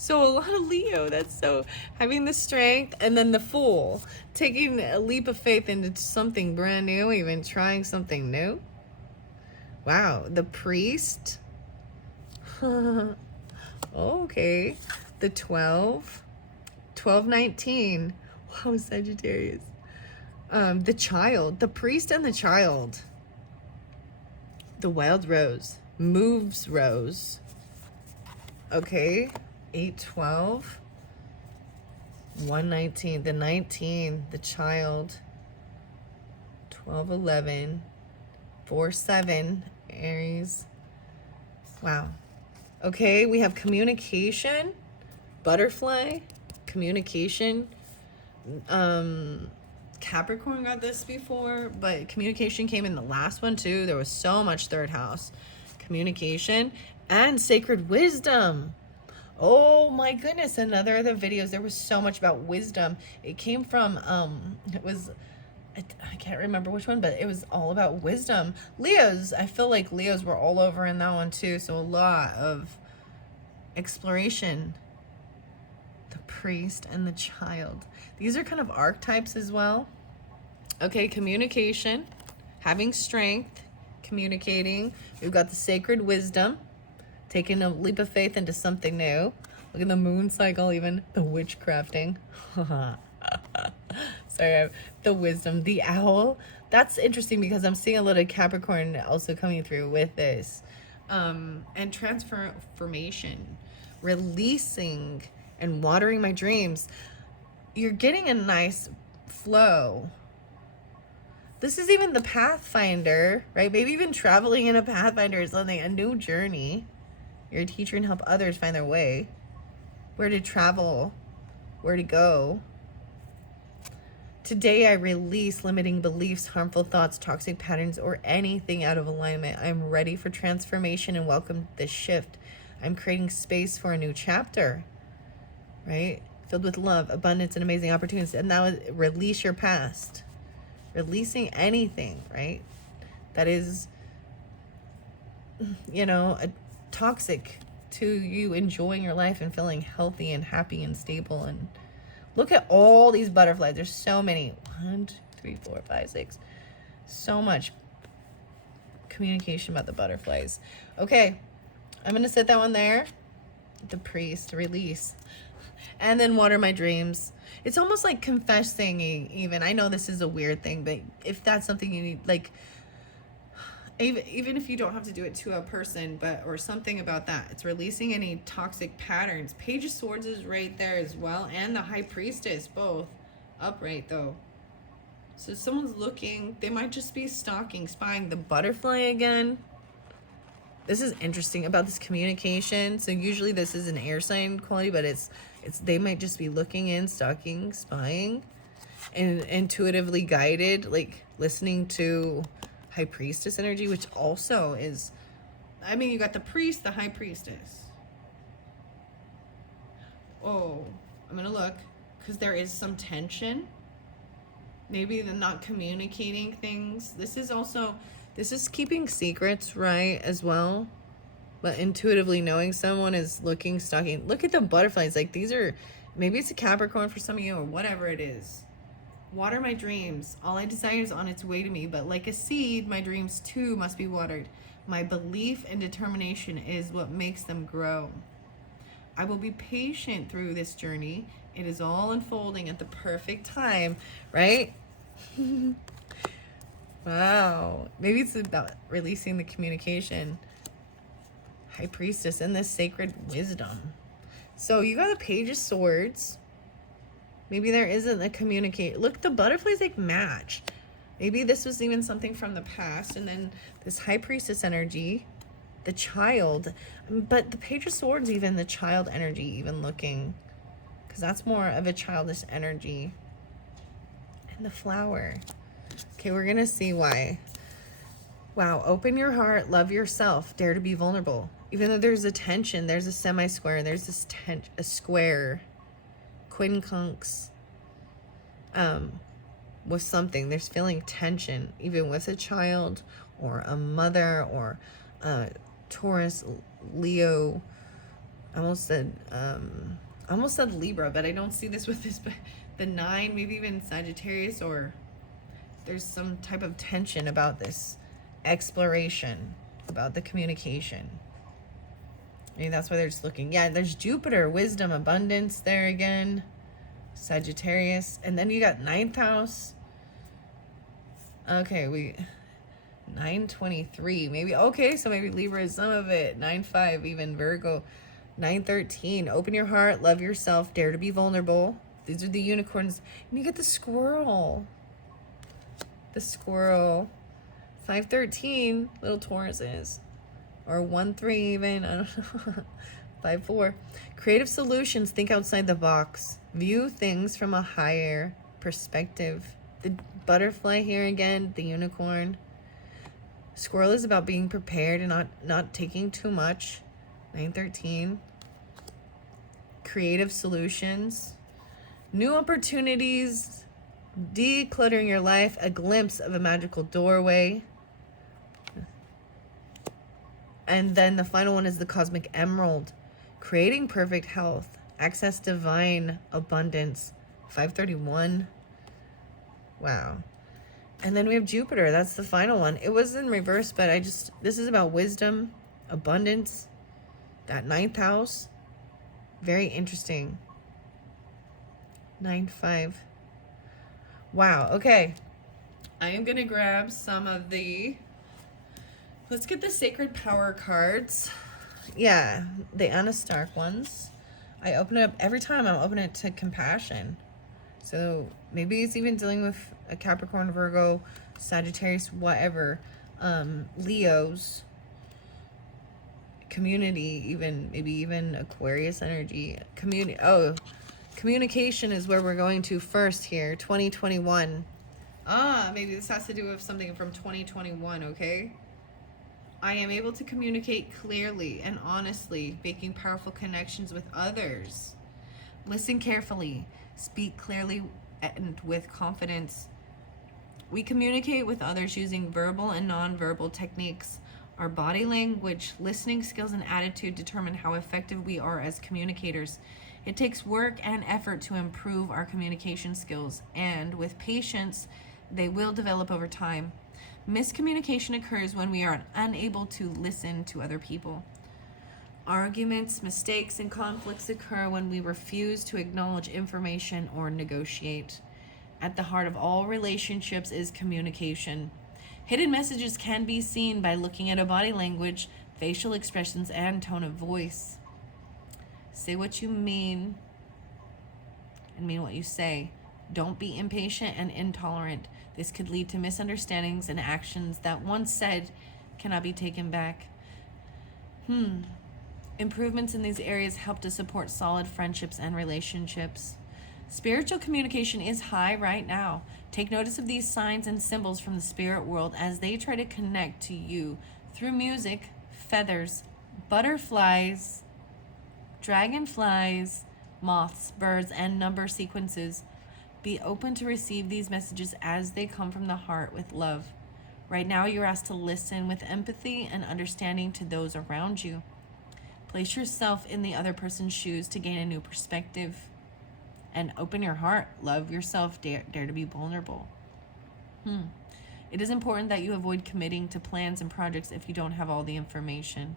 So a lot of Leo, that's so, having the strength, and then the fool, taking a leap of faith into something brand new, even trying something new. Wow, the priest. Okay, the 1219. Wow, Sagittarius. The child, the priest and the child. The wild rose, moves rose. Okay, 812. 119, the 19, the child. 1211. 47, Aries. Wow. Okay, we have communication, butterfly, communication. Capricorn got this before, but communication came in the last one too. There was so much third house. Communication and sacred wisdom. Oh my goodness, another of the videos, there was so much about wisdom. It came from, I can't remember which one, but it was all about wisdom. Leos, I feel like Leos were all over in that one too. So a lot of exploration priest, and the child. These are kind of archetypes as well. Okay, communication, having strength, communicating. We've got the sacred wisdom, taking a leap of faith into something new. Look at the moon cycle, even the witchcrafting. Sorry, the wisdom, the owl. That's interesting because I'm seeing a little Capricorn also coming through with this. And transformation, releasing and watering my dreams. You're getting a nice flow. This is even the Pathfinder, right? Maybe even traveling in a Pathfinder is something, a new journey. You're a teacher and help others find their way. Where to travel, where to go. Today I release limiting beliefs, harmful thoughts, toxic patterns, or anything out of alignment. I'm ready for transformation and welcome this shift. I'm creating space for a new chapter, right? Filled with love, abundance, and amazing opportunities. And now release your past. Releasing anything, right? That is, toxic to you enjoying your life and feeling healthy and happy and stable. And look at all these butterflies. There's so many. 1, 2, 3, 4, 5, 6. So much communication about the butterflies. Okay, I'm going to set that one there. The priest, release. And then water my dreams. It's almost like confessing even. I know this is a weird thing, but if that's something you need, like, even if you don't have to do it to a person, or something about that, it's releasing any toxic patterns. Page of Swords is right there as well, and the High Priestess, both upright though. So if someone's looking, they might just be stalking, spying. The butterfly again. This is interesting about this communication. So usually this is an air sign quality, but it's they might just be looking in, stalking, spying, and intuitively guided, like listening to High Priestess energy, which also is, you got the priest, the High Priestess. Oh, I'm gonna look, because there is some tension. Maybe they're not communicating things. This is keeping secrets, right, as well. But intuitively knowing someone is looking, stalking. Look at the butterflies. Like, these are, maybe it's a Capricorn for some of you, or whatever it is. Water my dreams. All I desire is on its way to me, but like a seed, my dreams too must be watered. My belief and determination is what makes them grow. I will be patient through this journey. It is all unfolding at the perfect time, right? Wow. Maybe it's about releasing the communication. High Priestess and this sacred wisdom. So you got a Page of Swords. Maybe there isn't a communicate. Look, the butterflies like match. Maybe this was even something from the past. And then this High Priestess energy, the child. But the Page of Swords, even the child energy, even looking. Because that's more of a childish energy. And the flower. Okay, we're going to see why. Wow, open your heart, love yourself, dare to be vulnerable. Even though there's a tension, there's a semi-square, there's this a square. Quincunx. With something, there's feeling tension, even with a child or a mother or Taurus, Leo. I almost said Libra, but I don't see this with this. But the 9, maybe even Sagittarius, or there's some type of tension about this exploration, about the communication. Maybe that's why they're just looking. Yeah, there's Jupiter, wisdom, abundance there again. Sagittarius. And then you got 9th house. Okay, 923. Maybe, okay, so maybe Libra is some of it. 9-5, even Virgo. 9-13. Open your heart, love yourself, dare to be vulnerable. These are the unicorns. And you get the squirrel. The squirrel. 5-13, little Tauruses. Or 1-3 even, I don't know. 5-4. Creative solutions, think outside the box. View things from a higher perspective. The butterfly here again, the unicorn. Squirrel is about being prepared and not taking too much. 9-13. Creative solutions. New opportunities. Decluttering your life. A glimpse of a magical doorway. And then the final one is the cosmic emerald. Creating perfect health. Access divine abundance. 531. Wow. And then we have Jupiter. That's the final one. It was in reverse, but this is about wisdom, abundance, that 9th house. Very interesting. 9-5. Wow. Okay. I am going to grab some of let's get the Sacred Power cards. Yeah, the Anna Stark ones. I open it up every time. I open it to compassion. So maybe it's even dealing with a Capricorn, Virgo, Sagittarius, whatever. Leos, community, maybe even Aquarius energy. Communication is where we're going to first here. 2021. Maybe this has to do with something from 2021, okay? I am able to communicate clearly and honestly, making powerful connections with others. Listen carefully, speak clearly and with confidence. We communicate with others using verbal and nonverbal techniques. Our body language, listening skills, and attitude determine how effective we are as communicators. It takes work and effort to improve our communication skills, and with patience, they will develop over time. Miscommunication occurs when we are unable to listen to other people. Arguments, mistakes, and conflicts occur when we refuse to acknowledge information or negotiate. At the heart of all relationships is communication. Hidden messages can be seen by looking at a body language, facial expressions, and tone of voice. Say what you mean and mean what you say. Don't be impatient and intolerant. This could lead to misunderstandings and actions that once said cannot be taken back. Improvements in these areas help to support solid friendships and relationships. Spiritual communication is high right now. Take notice of these signs and symbols from the spirit world as they try to connect to you through music, feathers, butterflies, dragonflies, moths, birds, and number sequences. Be open to receive these messages as they come from the heart with love. Right now, you're asked to listen with empathy and understanding to those around you. Place yourself in the other person's shoes to gain a new perspective. And open your heart. Love yourself. Dare to be vulnerable. It is important that you avoid committing to plans and projects if you don't have all the information.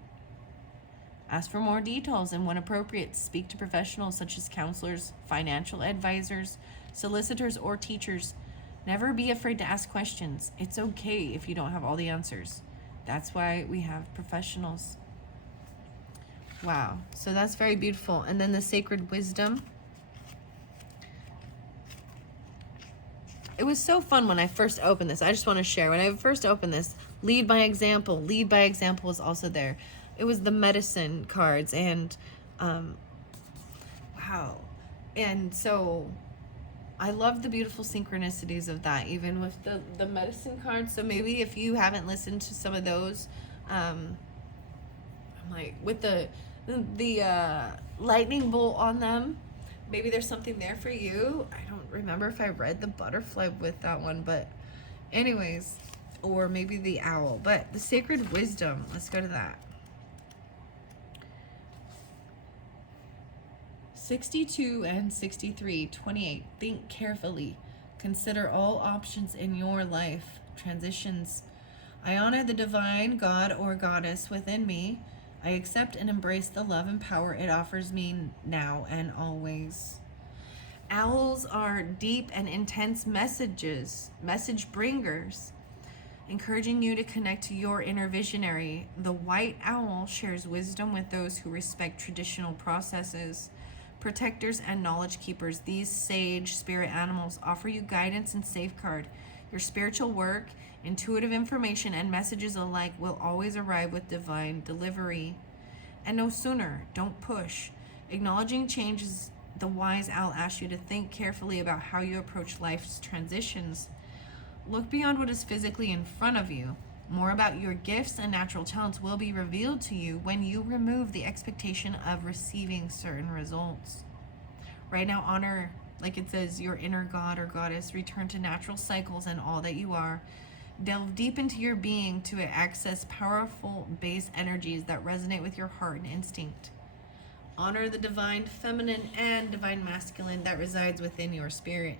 Ask for more details, and when appropriate, speak to professionals such as counselors, financial advisors, solicitors, or teachers. Never be afraid to ask questions. It's okay if you don't have all the answers. That's why we have professionals. Wow. So that's very beautiful. And then the Sacred Wisdom. It was so fun when I first opened this. I just want to share. When I first opened this, lead by example. Lead by example was also there. It was the medicine cards, and wow. And so I love the beautiful synchronicities of that, even with the medicine cards. So maybe if you haven't listened to some of those, I'm like with the lightning bolt on them, maybe there's something there for you. I don't remember if I read the butterfly with that one, but anyways, or maybe the owl. But the Sacred Wisdom, let's go to that. 62 and 63, 28. Think carefully. Consider all options in your life. Transitions. I honor the divine God or goddess within me. I accept and embrace the love and power it offers me now and always. Owls are deep and intense message bringers, encouraging you to connect to your inner visionary. The white owl shares wisdom with those who respect traditional processes. Protectors and knowledge keepers, these sage spirit animals offer you guidance and safeguard. Your spiritual work, intuitive information, and messages alike will always arrive with divine delivery. And no sooner, don't push. Acknowledging changes, the wise owl asks you to think carefully about how you approach life's transitions. Look beyond what is physically in front of you. More about your gifts and natural talents will be revealed to you when you remove the expectation of receiving certain results. Right now, honor, like it says, your inner god or goddess. Return to natural cycles and all that you are. Delve deep into your being to access powerful base energies that resonate with your heart and instinct. Honor the divine feminine and divine masculine that resides within your spirit.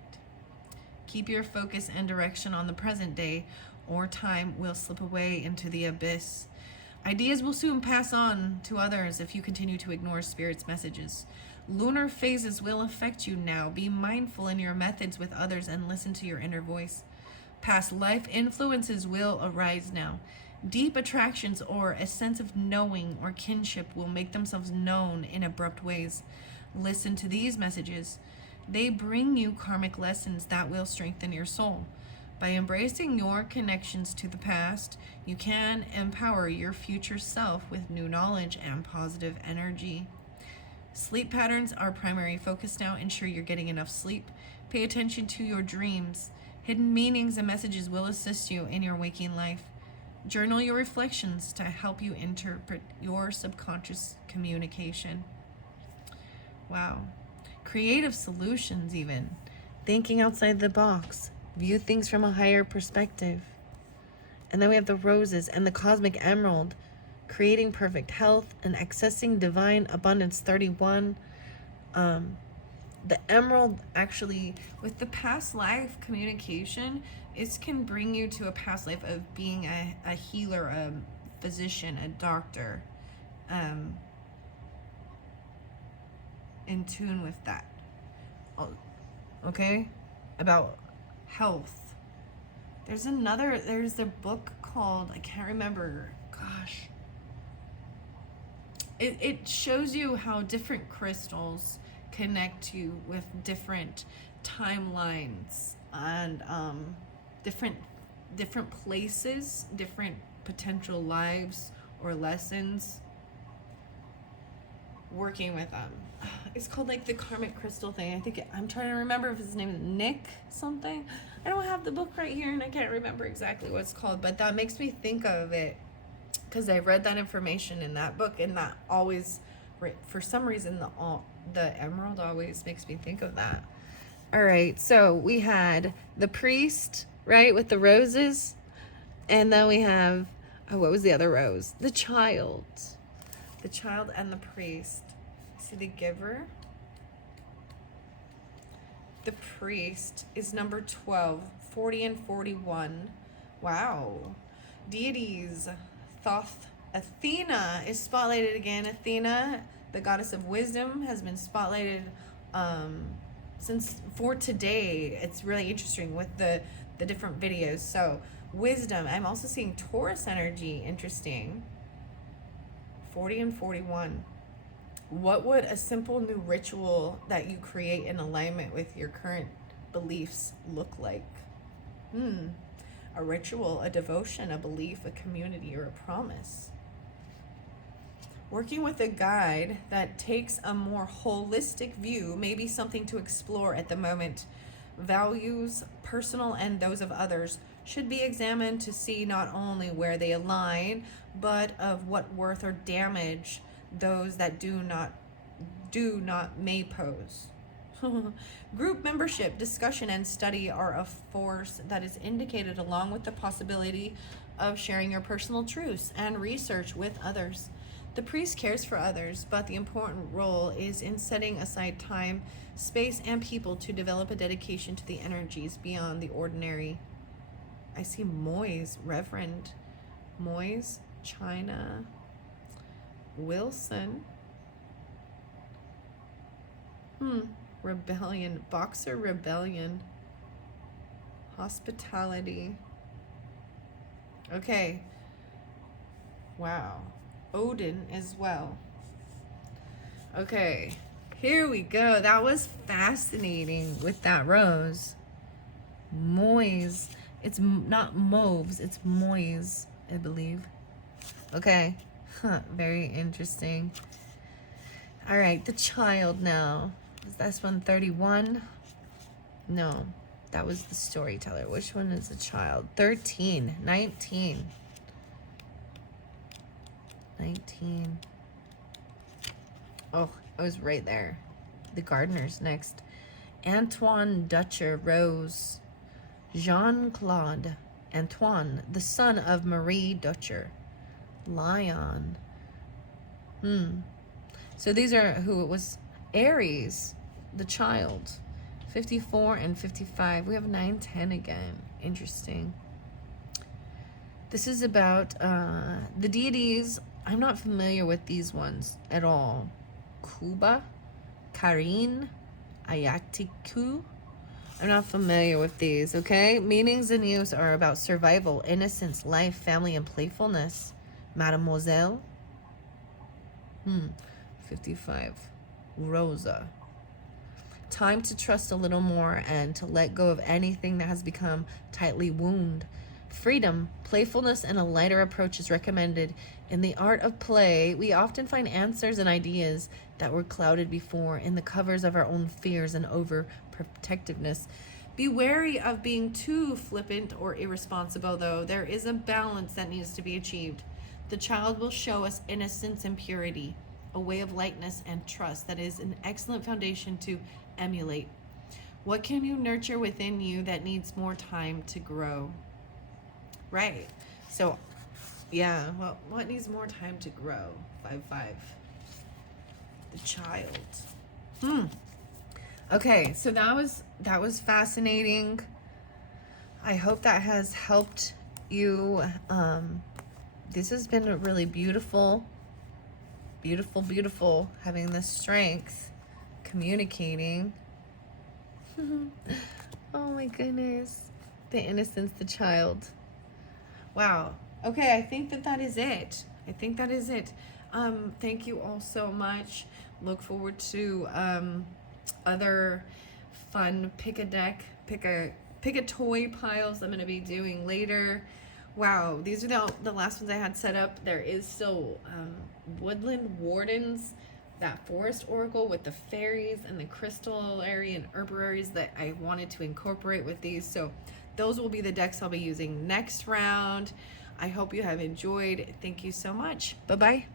Keep your focus and direction on the present day, or time will slip away into the abyss. Ideas will soon pass on to others if you continue to ignore Spirit's messages. Lunar phases will affect you now. Be mindful in your methods with others and listen to your inner voice. Past life influences will arise now. Deep attractions or a sense of knowing or kinship will make themselves known in abrupt ways. Listen to these messages. They bring you karmic lessons that will strengthen your soul. By embracing your connections to the past, you can empower your future self with new knowledge and positive energy. Sleep patterns are primary focus now. Ensure you're getting enough sleep. Pay attention to your dreams. Hidden meanings and messages will assist you in your waking life. Journal your reflections to help you interpret your subconscious communication. Wow. Creative solutions even. Thinking outside the box. View things from a higher perspective. And then we have the roses and the cosmic emerald. Creating perfect health and accessing divine abundance 31. The emerald actually, with the past life communication, it can bring you to a past life of being a healer, a physician, a doctor, in tune with that. Okay? About health. There's a book called, I can't remember, gosh. It shows you how different crystals connect you with different timelines and different places, different potential lives or lessons, working with them. It's called like the karmic crystal thing. I think I'm trying to remember if his name is Nick something. I don't have the book right here and I can't remember exactly what it's called, but that makes me think of it because I read that information in that book, and that always, for some reason, the emerald always makes me think of that. All right, so we had the priest, right, with the roses, and then we have, what was the other rose? The child and the priest. See the giver? The priest is number 12, 40 and 41. Wow. Deities. Thoth. Athena is spotlighted again. Athena, the goddess of wisdom, has been spotlighted since for today. It's really interesting with the different videos. So wisdom. I'm also seeing Taurus energy. Interesting. 40 and 41. What would a simple new ritual that you create in alignment with your current beliefs look like? A ritual, a devotion, a belief, a community, or a promise. Working with a guide that takes a more holistic view may be something to explore at the moment. Values, personal and those of others, should be examined to see not only where they align, but of what worth or damage those that do not may pose. Group membership, discussion, and study are a force that is indicated along with the possibility of sharing your personal truths and research with others. The priest cares for others, but the important role is in setting aside time, space, and people to develop a dedication to the energies beyond the ordinary. I see Moyes, Reverend Moyes, China, Wilson. Rebellion, Boxer Rebellion, Hospitality. Okay. Wow. Odin as well. Okay. Here we go. That was fascinating with that rose. Moyes. It's not mauves, it's Moyes, I believe. Okay. Very interesting. All right, the child now. Is this one 31? No, that was the storyteller. Which one is the child? 13, 19. 19. Oh, I was right there. The gardener's next. Antoine Dutcher Rose. Jean-Claude Antoine, the son of Marie Dutcher. Lion. So these are who it was. Aries, the child. 54 and 55. We have 9, 10 again. Interesting. This is about the deities. I'm not familiar with these ones at all. Kuba, Karin, Ayatiku. I'm not familiar with these, okay? Meanings and use are about survival, innocence, life, family, and playfulness. Mademoiselle. 55. Rosa. Time to trust a little more and to let go of anything that has become tightly wound. Freedom, playfulness, and a lighter approach is recommended. In the art of play, we often find answers and ideas that were clouded before in the covers of our own fears and overprotectiveness. Be wary of being too flippant or irresponsible, though. There is a balance that needs to be achieved. The child will show us innocence and purity, a way of lightness and trust that is an excellent foundation to emulate. What can you nurture within you that needs more time to grow? Right. So, yeah, well, what needs more time to grow? 5-5. The child. Okay, so that was fascinating. I hope that has helped you. This has been a really beautiful having the strength, communicating. Oh my goodness. The innocence, the child. Wow. Okay, I think that is it. Thank you all so much. Look forward to other fun pick a toy piles I'm going to be doing later. Wow, these are the last ones I had set up. There is still Woodland Wardens, that forest oracle with the fairies and the crystallary and herbaries that I wanted to incorporate with these. So those will be the decks I'll be using next round. I hope you have enjoyed. Thank you so much. Bye-bye.